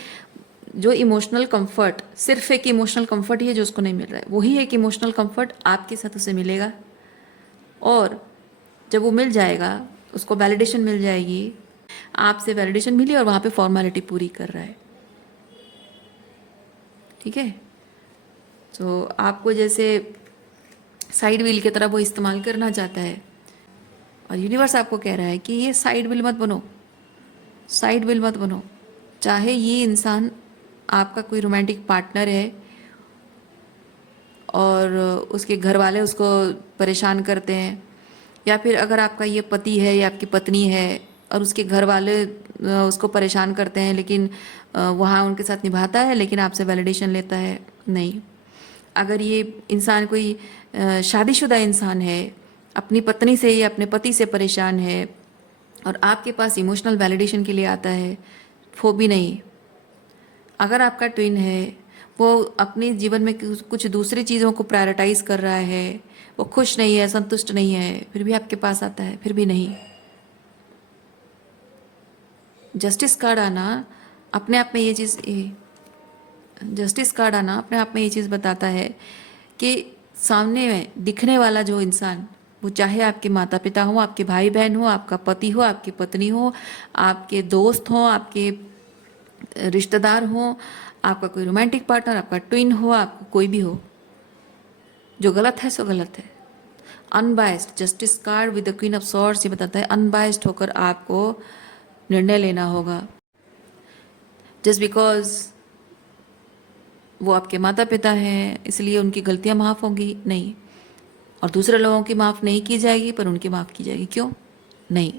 जो इमोशनल कंफर्ट, सिर्फ एक इमोशनल कंफर्ट ही है जो उसको नहीं मिल रहा है, वही एक इमोशनल कंफर्ट आपके साथ उसे मिलेगा। और जब वो मिल जाएगा, उसको वैलिडेशन मिल जाएगी, आपसे वैलिडेशन मिली और वहाँ पे फॉर्मेलिटी पूरी कर रहा है। ठीक है, तो आपको जैसे साइड व्हील की तरह वो इस्तेमाल करना चाहता है, और यूनिवर्स आपको कह रहा है कि ये साइड व्हील मत बनो, साइड व्हील मत बनो। चाहे ये इंसान आपका कोई रोमांटिक पार्टनर है और उसके घर वाले उसको परेशान करते हैं, या फिर अगर आपका ये पति है या आपकी पत्नी है और उसके घर वाले उसको परेशान करते हैं, लेकिन वहाँ उनके साथ निभाता है, लेकिन आपसे वैलिडेशन लेता है नहीं। अगर ये इंसान कोई शादीशुदा इंसान है, अपनी पत्नी से या अपने पति से परेशान है और आपके पास इमोशनल वैलिडेशन के लिए आता है, वो भी नहीं। अगर आपका ट्विन है, वो अपने जीवन में कुछ दूसरी चीज़ों को प्रायोरिटाइज कर रहा है, वो खुश नहीं है, संतुष्ट नहीं है, फिर भी आपके पास आता है, फिर भी नहीं। जस्टिस कार्ड आना अपने आप में ये चीज़, जस्टिस कार्ड आना अपने आप में ये चीज़ बताता है कि सामने में दिखने वाला जो इंसान, वो चाहे आपके माता पिता हो, आपके भाई बहन हो, आपका पति हो, आपकी पत्नी हो, आपके दोस्त हो, आपके रिश्तेदार हो, आपका कोई रोमांटिक पार्टनर, आपका ट्विन हो, आपका कोई भी हो, जो गलत है सो गलत है। Unbiased, justice card with the queen of swords ये बताता है अनबायस्ड होकर आपको निर्णय लेना होगा। जस्ट बिकॉज वो आपके माता पिता हैं इसलिए उनकी गलतियां माफ़ होंगी, नहीं। और दूसरे लोगों की माफ़ नहीं की जाएगी, पर उनकी माफ़ की जाएगी, क्यों नहीं?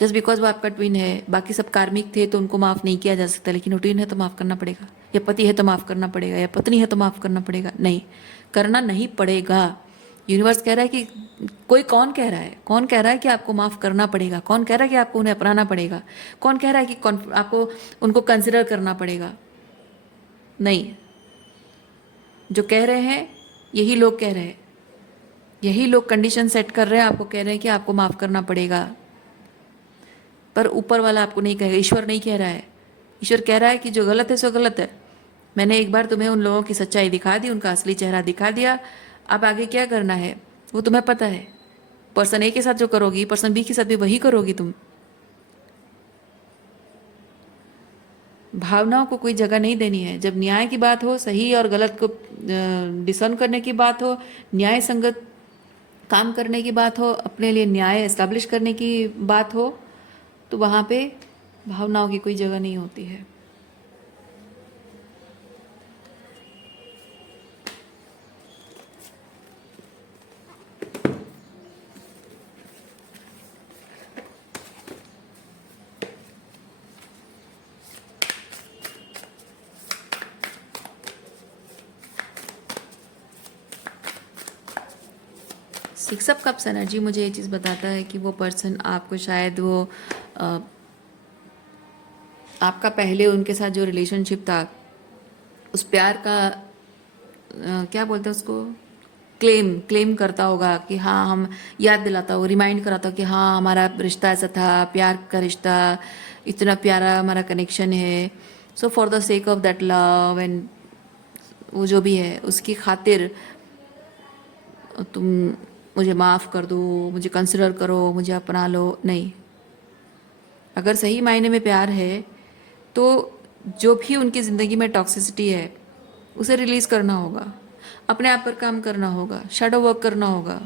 जस्ट बिकॉज वो आपका ट्विन है, बाकी सब कार्मिक थे तो उनको माफ़ नहीं किया जा सकता, लेकिन वो ट्विन है तो माफ़ करना पड़ेगा, या पति है तो माफ़ करना पड़ेगा, या पत्नी है तो माफ़ करना पड़ेगा, नहीं, करना नहीं पड़ेगा। यूनिवर्स कह रहा है कि कोई, कौन कह रहा है, कौन कह रहा है कि आपको माफ़ करना पड़ेगा, कौन कह रहा है कि आपको उन्हें अपनाना पड़ेगा, कौन कह रहा है कि आपको उनको कंसिडर करना पड़ेगा? नहीं, जो कह रहे हैं यही लोग कह रहे हैं, यही लोग कंडीशन सेट कर रहे हैं, आपको कह रहे हैं कि आपको माफ़ करना पड़ेगा, पर ऊपर वाला आपको नहीं कहेगा, ईश्वर नहीं कह रहा है। ईश्वर कह रहा है कि जो गलत है सो गलत है, मैंने एक बार तुम्हें उन लोगों की सच्चाई दिखा दी, उनका असली चेहरा दिखा दिया, अब आगे क्या करना है वो तुम्हें पता है। पर्सन ए के साथ जो करोगी, पर्सन बी के साथ भी वही करोगी तुम। भावनाओं को कोई जगह नहीं देनी है। जब न्याय की बात हो, सही और गलत को डिसर्न करने की बात हो, न्याय संगत काम करने की बात हो, अपने लिए न्याय एस्टैब्लिश करने की बात हो, तो वहाँ पे भावनाओं की कोई जगह नहीं होती है। सिक्स ऑफ कप्स एनर्जी मुझे ये चीज़ बताता है कि वो पर्सन आपको शायद वो आपका पहले उनके साथ जो रिलेशनशिप था, उस प्यार का क्या बोलते हैं उसको, क्लेम करता होगा कि हाँ, हम याद दिलाता होगा, रिमाइंड कराता होगा कि हाँ हमारा रिश्ता ऐसा था, प्यार का रिश्ता, इतना प्यारा हमारा कनेक्शन है, so for the sake of that love and वो जो भी है उसकी खातिर तुम मुझे माफ़ कर दो, मुझे कंसिडर करो, मुझे अपना लो, नहीं। अगर सही मायने में प्यार है तो जो भी उनकी ज़िंदगी में टॉक्सिसिटी है उसे रिलीज़ करना होगा, अपने आप पर काम करना होगा, शैडो वर्क करना होगा,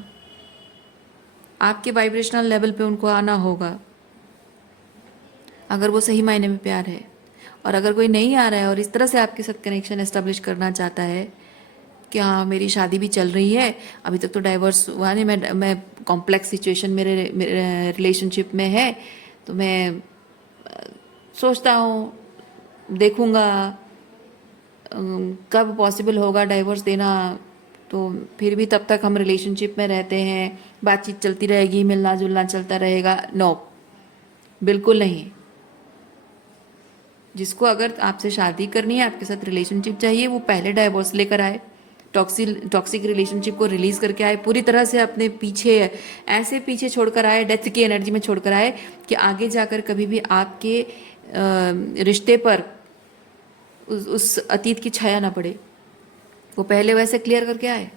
आपके वाइब्रेशनल लेवल पे उनको आना होगा, अगर वो सही मायने में प्यार है। और अगर कोई नहीं आ रहा है और इस तरह से आपके साथ कनेक्शन एस्टेब्लिश करना चाहता है कि हाँ मेरी शादी भी चल रही है, अभी तक तो डाइवोर्स हुआ नहीं, मैं कॉम्प्लेक्स सिचुएशन मेरे रिलेशनशिप में है, तो मैं सोचता हूँ देखूँगा कब पॉसिबल होगा डाइवोर्स देना, तो फिर भी तब तक हम रिलेशनशिप में रहते हैं, बातचीत चलती रहेगी, मिलना जुलना चलता रहेगा। नो, बिल्कुल नहीं। जिसको अगर आपसे शादी करनी है, आपके साथ रिलेशनशिप चाहिए, वो पहले डाइवोर्स लेकर आए, टॉक्सिक रिलेशनशिप को रिलीज करके आए, पूरी तरह से अपने पीछे ऐसे पीछे छोड़कर आए, डेथ की एनर्जी में छोड़कर आए कि आगे जाकर कभी भी आपके रिश्ते पर उस अतीत की छाया ना पड़े। वो पहले वैसे क्लियर करके आए।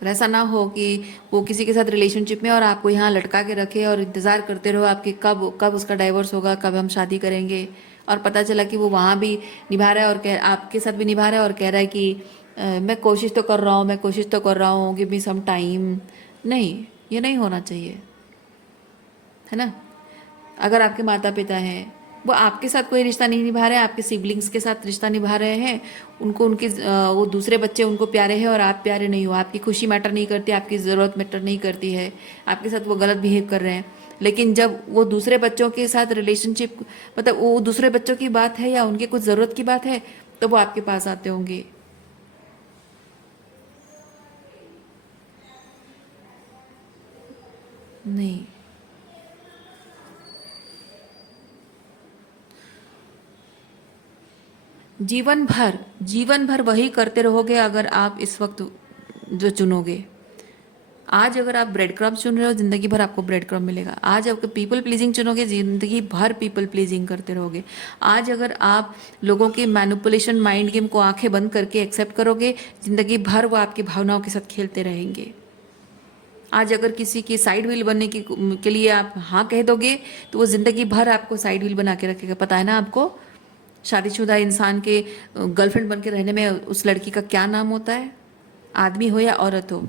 पर ऐसा ना हो कि वो किसी के साथ रिलेशनशिप में और आपको यहाँ लटका के रखे और इंतज़ार करते रहो आपके कब कब उसका डाइवोर्स होगा, कब हम शादी करेंगे, और पता चला कि वो वहाँ भी निभा रहा है और कह आपके साथ भी निभा रहा है और कह रहा है कि मैं कोशिश तो कर रहा हूँ, मैं कोशिश तो कर रहा हूँ, गिव मी सम टाइम। नहीं, ये नहीं होना चाहिए, है ना। अगर आपके माता पिता हैं, वो आपके साथ कोई रिश्ता नहीं निभा रहे हैं, आपके सिबलिंग्स के साथ रिश्ता निभा रहे हैं, उनको उनके वो दूसरे बच्चे उनको प्यारे हैं और आप प्यारे नहीं हो, आपकी खुशी मैटर नहीं करती, आपकी ज़रूरत मैटर नहीं करती है, आपके साथ वो गलत बिहेव कर रहे हैं, लेकिन जब वो दूसरे बच्चों के साथ रिलेशनशिप, मतलब वो दूसरे बच्चों की बात है या उनके कुछ ज़रूरत की बात है, तो वो आपके पास आते होंगे। नहीं, जीवन भर वही करते रहोगे अगर आप इस वक्त जो चुनोगे। आज अगर आप ब्रेड क्रम्ब चुन रहे हो, जिंदगी भर आपको ब्रेड क्रम्ब मिलेगा। आज अगर पीपल प्लीजिंग चुनोगे, जिंदगी भर पीपल प्लीजिंग करते रहोगे। आज अगर आप लोगों के मैनिपुलेशन माइंड गेम को आंखें बंद करके एक्सेप्ट करोगे, जिंदगी भर वो आपकी भावनाओं के साथ खेलते रहेंगे। आज अगर किसी की साइड व्हील बनने के लिए आप हाँ कह दोगे, तो वो जिंदगी भर आपको साइड व्हील बना के रखेगा। पता है ना आपको, शादीशुदा इंसान के गर्लफ्रेंड बन के रहने में उस लड़की का क्या नाम होता है, आदमी हो या औरत हो।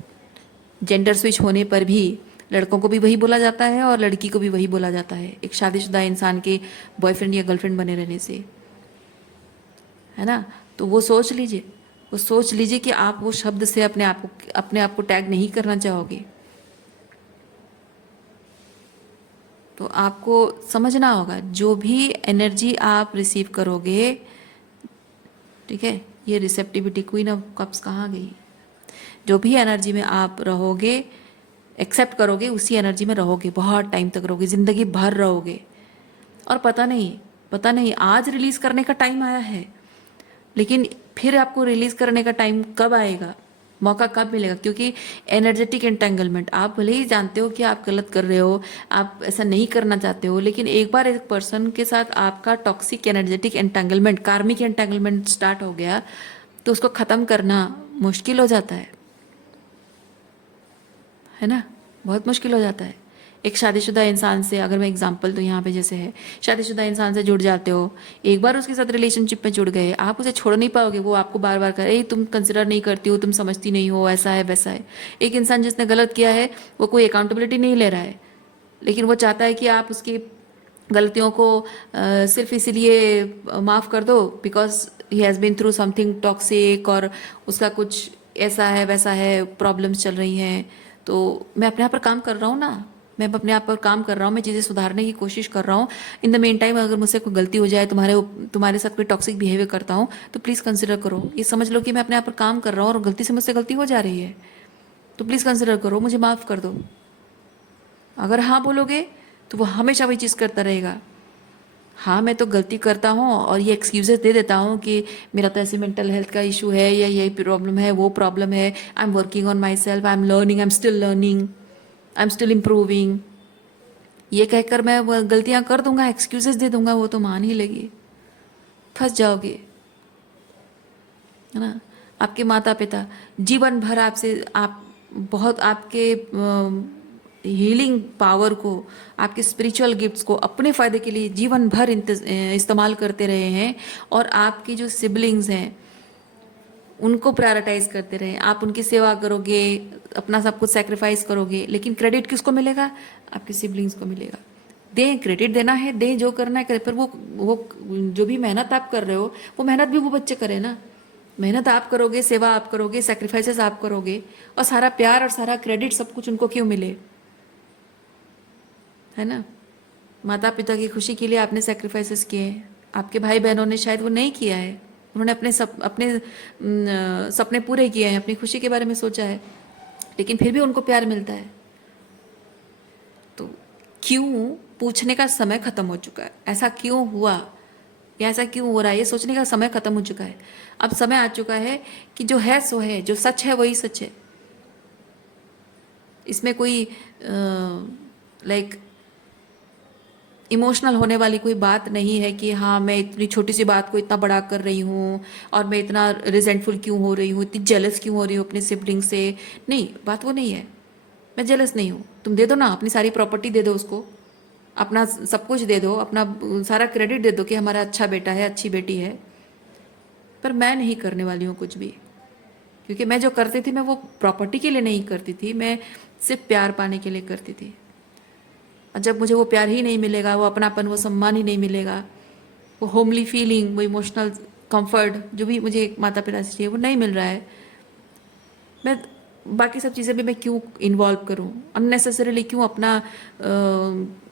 जेंडर स्विच होने पर भी लड़कों को भी वही बोला जाता है और लड़की को भी वही बोला जाता है, एक शादीशुदा इंसान के बॉयफ्रेंड या गर्लफ्रेंड बने रहने से, है ना। तो वो सोच लीजिए, वो सोच लीजिए कि आप वो शब्द से अपने आप को टैग नहीं करना चाहोगे। तो आपको समझना होगा, जो भी एनर्जी आप रिसीव करोगे, ठीक है, ये रिसेप्टिविटी क्वीन ऑफ कप्स कहाँ गई, जो भी एनर्जी में आप रहोगे, एक्सेप्ट करोगे, उसी एनर्जी में रहोगे, बहुत टाइम तक रहोगे, ज़िंदगी भर रहोगे। और पता नहीं आज रिलीज़ करने का टाइम आया है, लेकिन फिर आपको रिलीज़ करने का टाइम कब आएगा, मौका कब मिलेगा, क्योंकि एनर्जेटिक एंटेंगलमेंट, आप भले ही जानते हो कि आप गलत कर रहे हो, आप ऐसा नहीं करना चाहते हो, लेकिन एक बार एक पर्सन के साथ आपका टॉक्सिक एनर्जेटिक एंटेंगलमेंट, कार्मिक एंटेंगलमेंट स्टार्ट हो गया, तो उसको ख़त्म करना मुश्किल हो जाता है ना, बहुत मुश्किल हो जाता है। एक शादीशुदा इंसान से, अगर मैं एग्जांपल तो यहाँ पे जैसे है, शादीशुदा इंसान से जुड़ जाते हो, एक बार उसके साथ रिलेशनशिप में जुड़ गए, आप उसे छोड़ नहीं पाओगे, वो आपको बार बार करे तुम कंसिडर नहीं करती हो, तुम समझती नहीं हो, ऐसा है वैसा है। एक इंसान जिसने गलत किया है वो कोई अकाउंटेबिलिटी नहीं ले रहा है, लेकिन वो चाहता है कि आप उसकी गलतियों को सिर्फ इसीलिए माफ़ कर दो because he has been through something toxic, और उसका कुछ ऐसा है वैसा है, प्रॉब्लम्स चल रही हैं। तो मैं अपने आप पर काम कर रहा हूँ ना, मैं अपने आप पर काम कर रहा हूँ, मैं चीज़ें सुधारने की कोशिश कर रहा हूँ। इन द मेन टाइम अगर मुझसे कोई गलती हो जाए, तुम्हारे साथ कोई टॉक्सिक बिहेवियर करता हूँ, तो प्लीज़ कंसिडर करो, ये समझ लो कि मैं अपने आप पर काम कर रहा हूँ और गलती से मुझसे गलती हो जा रही है, तो प्लीज़ कंसिडर करो, मुझे माफ़ कर दो। अगर हाँ बोलोगे तो वो हमेशा वही चीज़ करता रहेगा। हाँ मैं तो गलती करता हूँ और ये एक्सक्यूजेस दे देता हूँ कि मेरा तो ऐसे मेंटल हेल्थ का इशू है, या ये प्रॉब्लम है, वो प्रॉब्लम है, I am working on my self, I am learning, I am still learning, I am still improving, ये कहकर मैं वो गलतियाँ कर दूंगा, एक्सक्यूजेस दे दूंगा, वो तो मान ही लेगी। फंस जाओगे, है ना। आपके माता पिता जीवन भर आपसे आप बहुत आपके हीलिंग पावर को, आपके स्पिरिचुअल गिफ्ट्स को अपने फ़ायदे के लिए जीवन भर इस्तेमाल करते रहे हैं, और आपकी जो सिबलिंग्स हैं उनको प्रायोरिटाइज करते रहे, आप उनकी सेवा करोगे, अपना सब कुछ सेक्रीफाइस करोगे, लेकिन क्रेडिट किसको मिलेगा? आपके सिबलिंग्स को मिलेगा। दें, क्रेडिट देना है, दें, जो करना है करें, पर वो जो भी मेहनत आप कर रहे हो वो मेहनत भी वो बच्चे करें ना। मेहनत आप करोगे, सेवा आप करोगे, सेक्रीफाइसेस आप करोगे, और सारा प्यार और सारा क्रेडिट सब कुछ उनको क्यों मिले? है ना। माता पिता की खुशी के लिए आपने सेक्रीफाइसेस किए हैं, आपके भाई बहनों ने शायद वो नहीं किया है, उन्होंने अपने सपने पूरे किए हैं, अपनी खुशी के बारे में सोचा है, लेकिन फिर भी उनको प्यार मिलता है। तो क्यों, पूछने का समय खत्म हो चुका है। ऐसा क्यों हुआ या ऐसा क्यों हो रहा है, ये सोचने का समय खत्म हो चुका है। अब समय आ चुका है कि जो है सो है, जो सच है वही सच है। इसमें कोई लाइक इमोशनल होने वाली कोई बात नहीं है कि हाँ मैं इतनी छोटी सी बात को इतना बड़ा कर रही हूँ, और मैं इतना रिजेंटफुल क्यों हो रही हूँ, इतनी जेलस क्यों हो रही हूँ अपने सिबलिंग से। नहीं, बात वो नहीं है। मैं जेलस नहीं हूँ, तुम दे दो ना, अपनी सारी प्रॉपर्टी दे दो उसको, अपना सब कुछ दे दो, अपना सारा क्रेडिट दे दो कि हमारा अच्छा बेटा है, अच्छी बेटी है। पर मैं नहीं करने वाली हूँ कुछ भी, क्योंकि मैं जो करती थी मैं वो प्रॉपर्टी के लिए नहीं करती थी, मैं सिर्फ प्यार पाने के लिए करती थी। और जब मुझे वो प्यार ही नहीं मिलेगा, वो अपनापन, वो सम्मान ही नहीं मिलेगा, वो होमली फीलिंग, वो इमोशनल कंफर्ट जो भी मुझे माता पिता से चाहिए वो नहीं मिल रहा है, मैं बाकी सब चीज़ें भी मैं क्यों इन्वॉल्व करूं? अननेसेसरीली क्यों अपना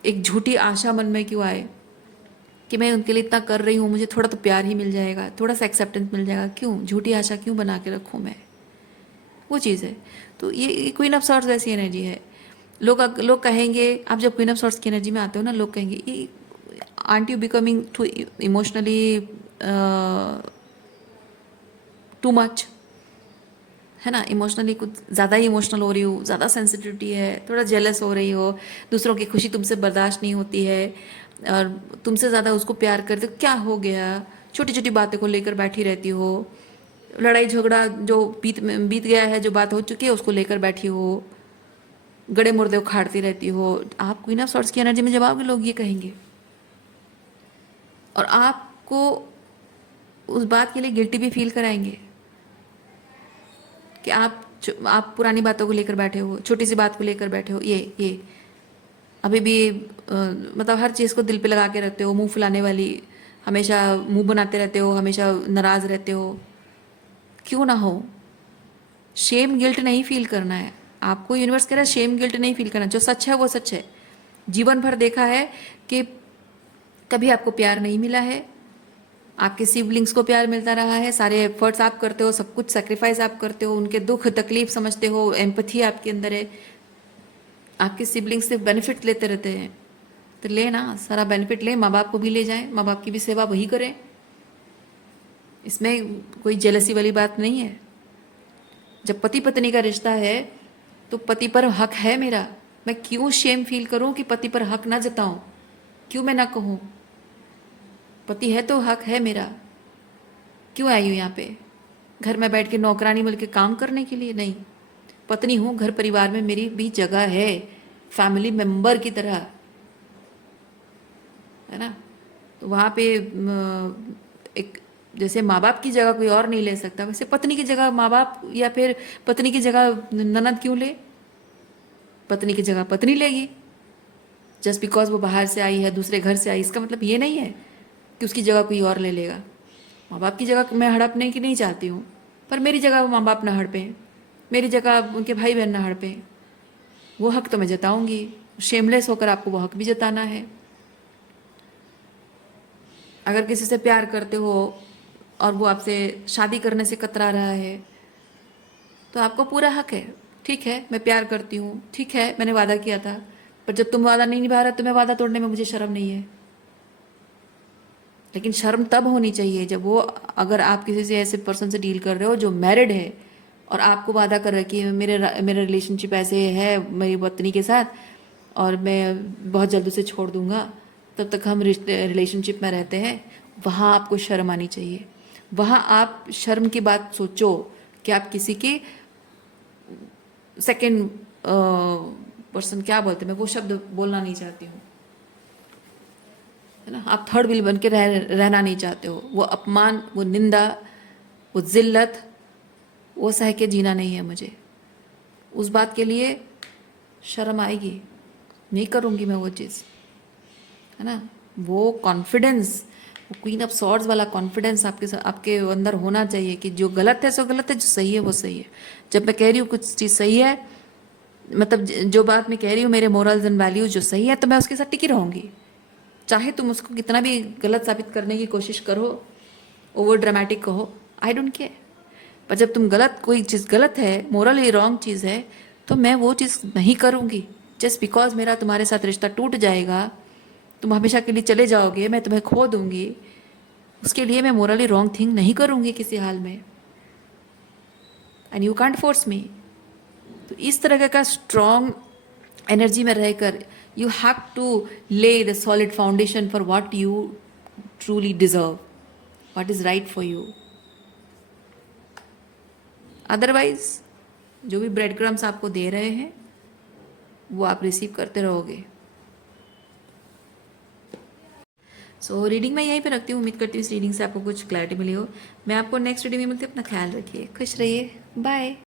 एक झूठी आशा मन में क्यों आए कि मैं उनके लिए इतना कर रही हूँ, मुझे थोड़ा तो प्यार ही मिल जाएगा, थोड़ा सा एक्सेप्टेंस मिल जाएगा, क्यों झूठी आशा क्यों बना के रखूँ मैं? वो चीज़ है। तो ये क्वीन ऑफ सॉर्ट्स वैसी एनर्जी है। लोग कहेंगे, आप जब क्वीन ऑफ सॉर्ट्स की एनर्जी में आते हो ना, लोग कहेंगे ये aunt you becoming too emotionally too much, है ना। इमोशनली कुछ ज़्यादा ही इमोशनल हो रही हो, ज़्यादा सेंसिटिविटी है, थोड़ा जेलस हो रही हो, दूसरों की खुशी तुमसे बर्दाश्त नहीं होती है, और तुमसे ज़्यादा उसको प्यार करते हो, क्या हो गया? छोटी छोटी बातें को लेकर बैठी रहती हो, लड़ाई झगड़ा जो बीत गया है, जो बात हो चुकी है उसको लेकर बैठी हो, गड़े मुर्दे उखाड़ती रहती हो। आप क्वीन ऑफ सॉर्ट्स की एनर्जी में जब आओगे, लोग ये कहेंगे, और आपको उस बात के लिए गिल्टी भी फील कराएंगे कि आप पुरानी बातों को लेकर बैठे हो, छोटी सी बात को लेकर बैठे हो, ये अभी भी मतलब हर चीज़ को दिल पे लगा के रखते हो, मुंह फुलाने वाली, हमेशा मुंह बनाते रहते हो, हमेशा नाराज़ रहते हो। क्यों ना हो, शेम गिल्ट नहीं फील करना है आपको। यूनिवर्स कह रहा है शेम गिल्ट नहीं फील करना, जो सच है वो सच है। जीवन भर देखा है कि कभी आपको प्यार नहीं मिला है, आपके सिबलिंग्स को प्यार मिलता रहा है, सारे एफर्ट्स आप करते हो, सब कुछ सेक्रीफाइस आप करते हो, उनके दुख तकलीफ समझते हो, एम्पथी आपके अंदर है। आपके सिबलिंग्स से बेनिफिट लेते रहते हैं, तो ले ना, सारा बेनिफिट ले, माँ बाप को भी ले जाएं, माँ बाप की भी सेवा वही करें। इसमें कोई जेलसी वाली बात नहीं है। जब पति पत्नी का रिश्ता है तो पति पर हक है मेरा, मैं क्यों शेम फील करूं कि पति पर हक ना जताऊं? क्यों मैं ना कहूं? पति है तो हक है मेरा। क्यों आई हूं यहाँ पे घर में बैठ के नौकरानी मिल के काम करने के लिए? नहीं, पत्नी हूं, घर परिवार में मेरी भी जगह है, फैमिली मेंबर की तरह, है ना। तो वहाँ पे एक जैसे माँ बाप की जगह कोई और नहीं ले सकता, वैसे पत्नी की जगह माँ बाप, या फिर पत्नी की जगह ननद क्यों ले? पत्नी की जगह पत्नी लेगी। जस्ट बिकॉज वो बाहर से आई है, दूसरे घर से आई, इसका मतलब ये नहीं है कि उसकी जगह कोई और ले लेगा। माँ बाप की जगह मैं हड़पने की नहीं चाहती हूँ, पर मेरी जगह वो माँ बाप ना हड़पें, मेरी जगह उनके भाई बहन ना हड़पें, वो हक तो मैं जताऊँगी। शेमलेस होकर आपको वो हक भी जताना है। अगर किसी से प्यार करते हो और वो आपसे शादी करने से कतरा रहा है, तो आपको पूरा हक है। ठीक है, मैं प्यार करती हूँ, ठीक है, मैंने वादा किया था, पर जब तुम वादा नहीं निभा रहे, तुम्हें वादा तोड़ने में मुझे शर्म नहीं है। लेकिन शर्म तब होनी चाहिए जब वो, अगर आप किसी से ऐसे पर्सन से डील कर रहे हो जो मैरिड है और आपको वादा कर रहा है कि मेरा रिलेशनशिप ऐसे है मेरी पत्नी के साथ, और मैं बहुत जल्द उसे छोड़ दूंगा, तब तक हम रिलेशनशिप में रहते हैं, वहाँ आपको शर्म आनी चाहिए। वहाँ आप शर्म की बात सोचो कि आप किसी के सेकंड पर्सन, क्या बोलते हैं, मैं वो शब्द बोलना नहीं चाहती हूँ, है ना, आप थर्ड व्हील बन के रहना नहीं चाहते हो। वो अपमान, वो निंदा, वो जिल्लत, वो सह के जीना नहीं है मुझे। उस बात के लिए शर्म आएगी, नहीं करूँगी मैं वो चीज़, है ना। वो कॉन्फिडेंस, वो क्वीन ऑफ सॉर्ड्स वाला कॉन्फिडेंस आपके अंदर होना चाहिए कि जो गलत है सो गलत है, जो सही है वो सही है। जब मैं कह रही हूँ कुछ चीज़ सही है, मतलब जो बात मैं कह रही हूँ, मेरे मोरल्स एंड वैल्यूज जो सही है, तो मैं उसके साथ टिकी रहूँगी, चाहे तुम उसको कितना भी गलत साबित करने की कोशिश करो, ओवर ड्रामेटिक कहो, आई डोंट केयर। पर जब तुम गलत, कोई चीज़ गलत है, मोरली रॉन्ग चीज़ है, तो मैं वो चीज़ नहीं करूँगी। जस्ट बिकॉज मेरा तुम्हारे साथ रिश्ता टूट जाएगा, तुम हमेशा के लिए चले जाओगे, मैं तुम्हें खो दूंगी, उसके लिए मैं मोरली रॉन्ग थिंग नहीं करूँगी किसी हाल में। And you can't force me. तो इस तरह का स्ट्रॉन्ग एनर्जी में रहकर यू हैव टू ले the solid foundation for what you truly deserve, what is right for you. Otherwise जो भी ब्रेड क्रम्स आपको दे रहे हैं वो आप रिसीव करते रहोगे। सो रीडिंग मैं यहीं पे रखती हूँ। उम्मीद करती हूँ इस रीडिंग से आपको कुछ क्लैरिटी मिली हो। मैं आपको नेक्स्ट रीडिंग में मिलती हूँ। अपना ख्याल रखिए, खुश रहिए, बाय।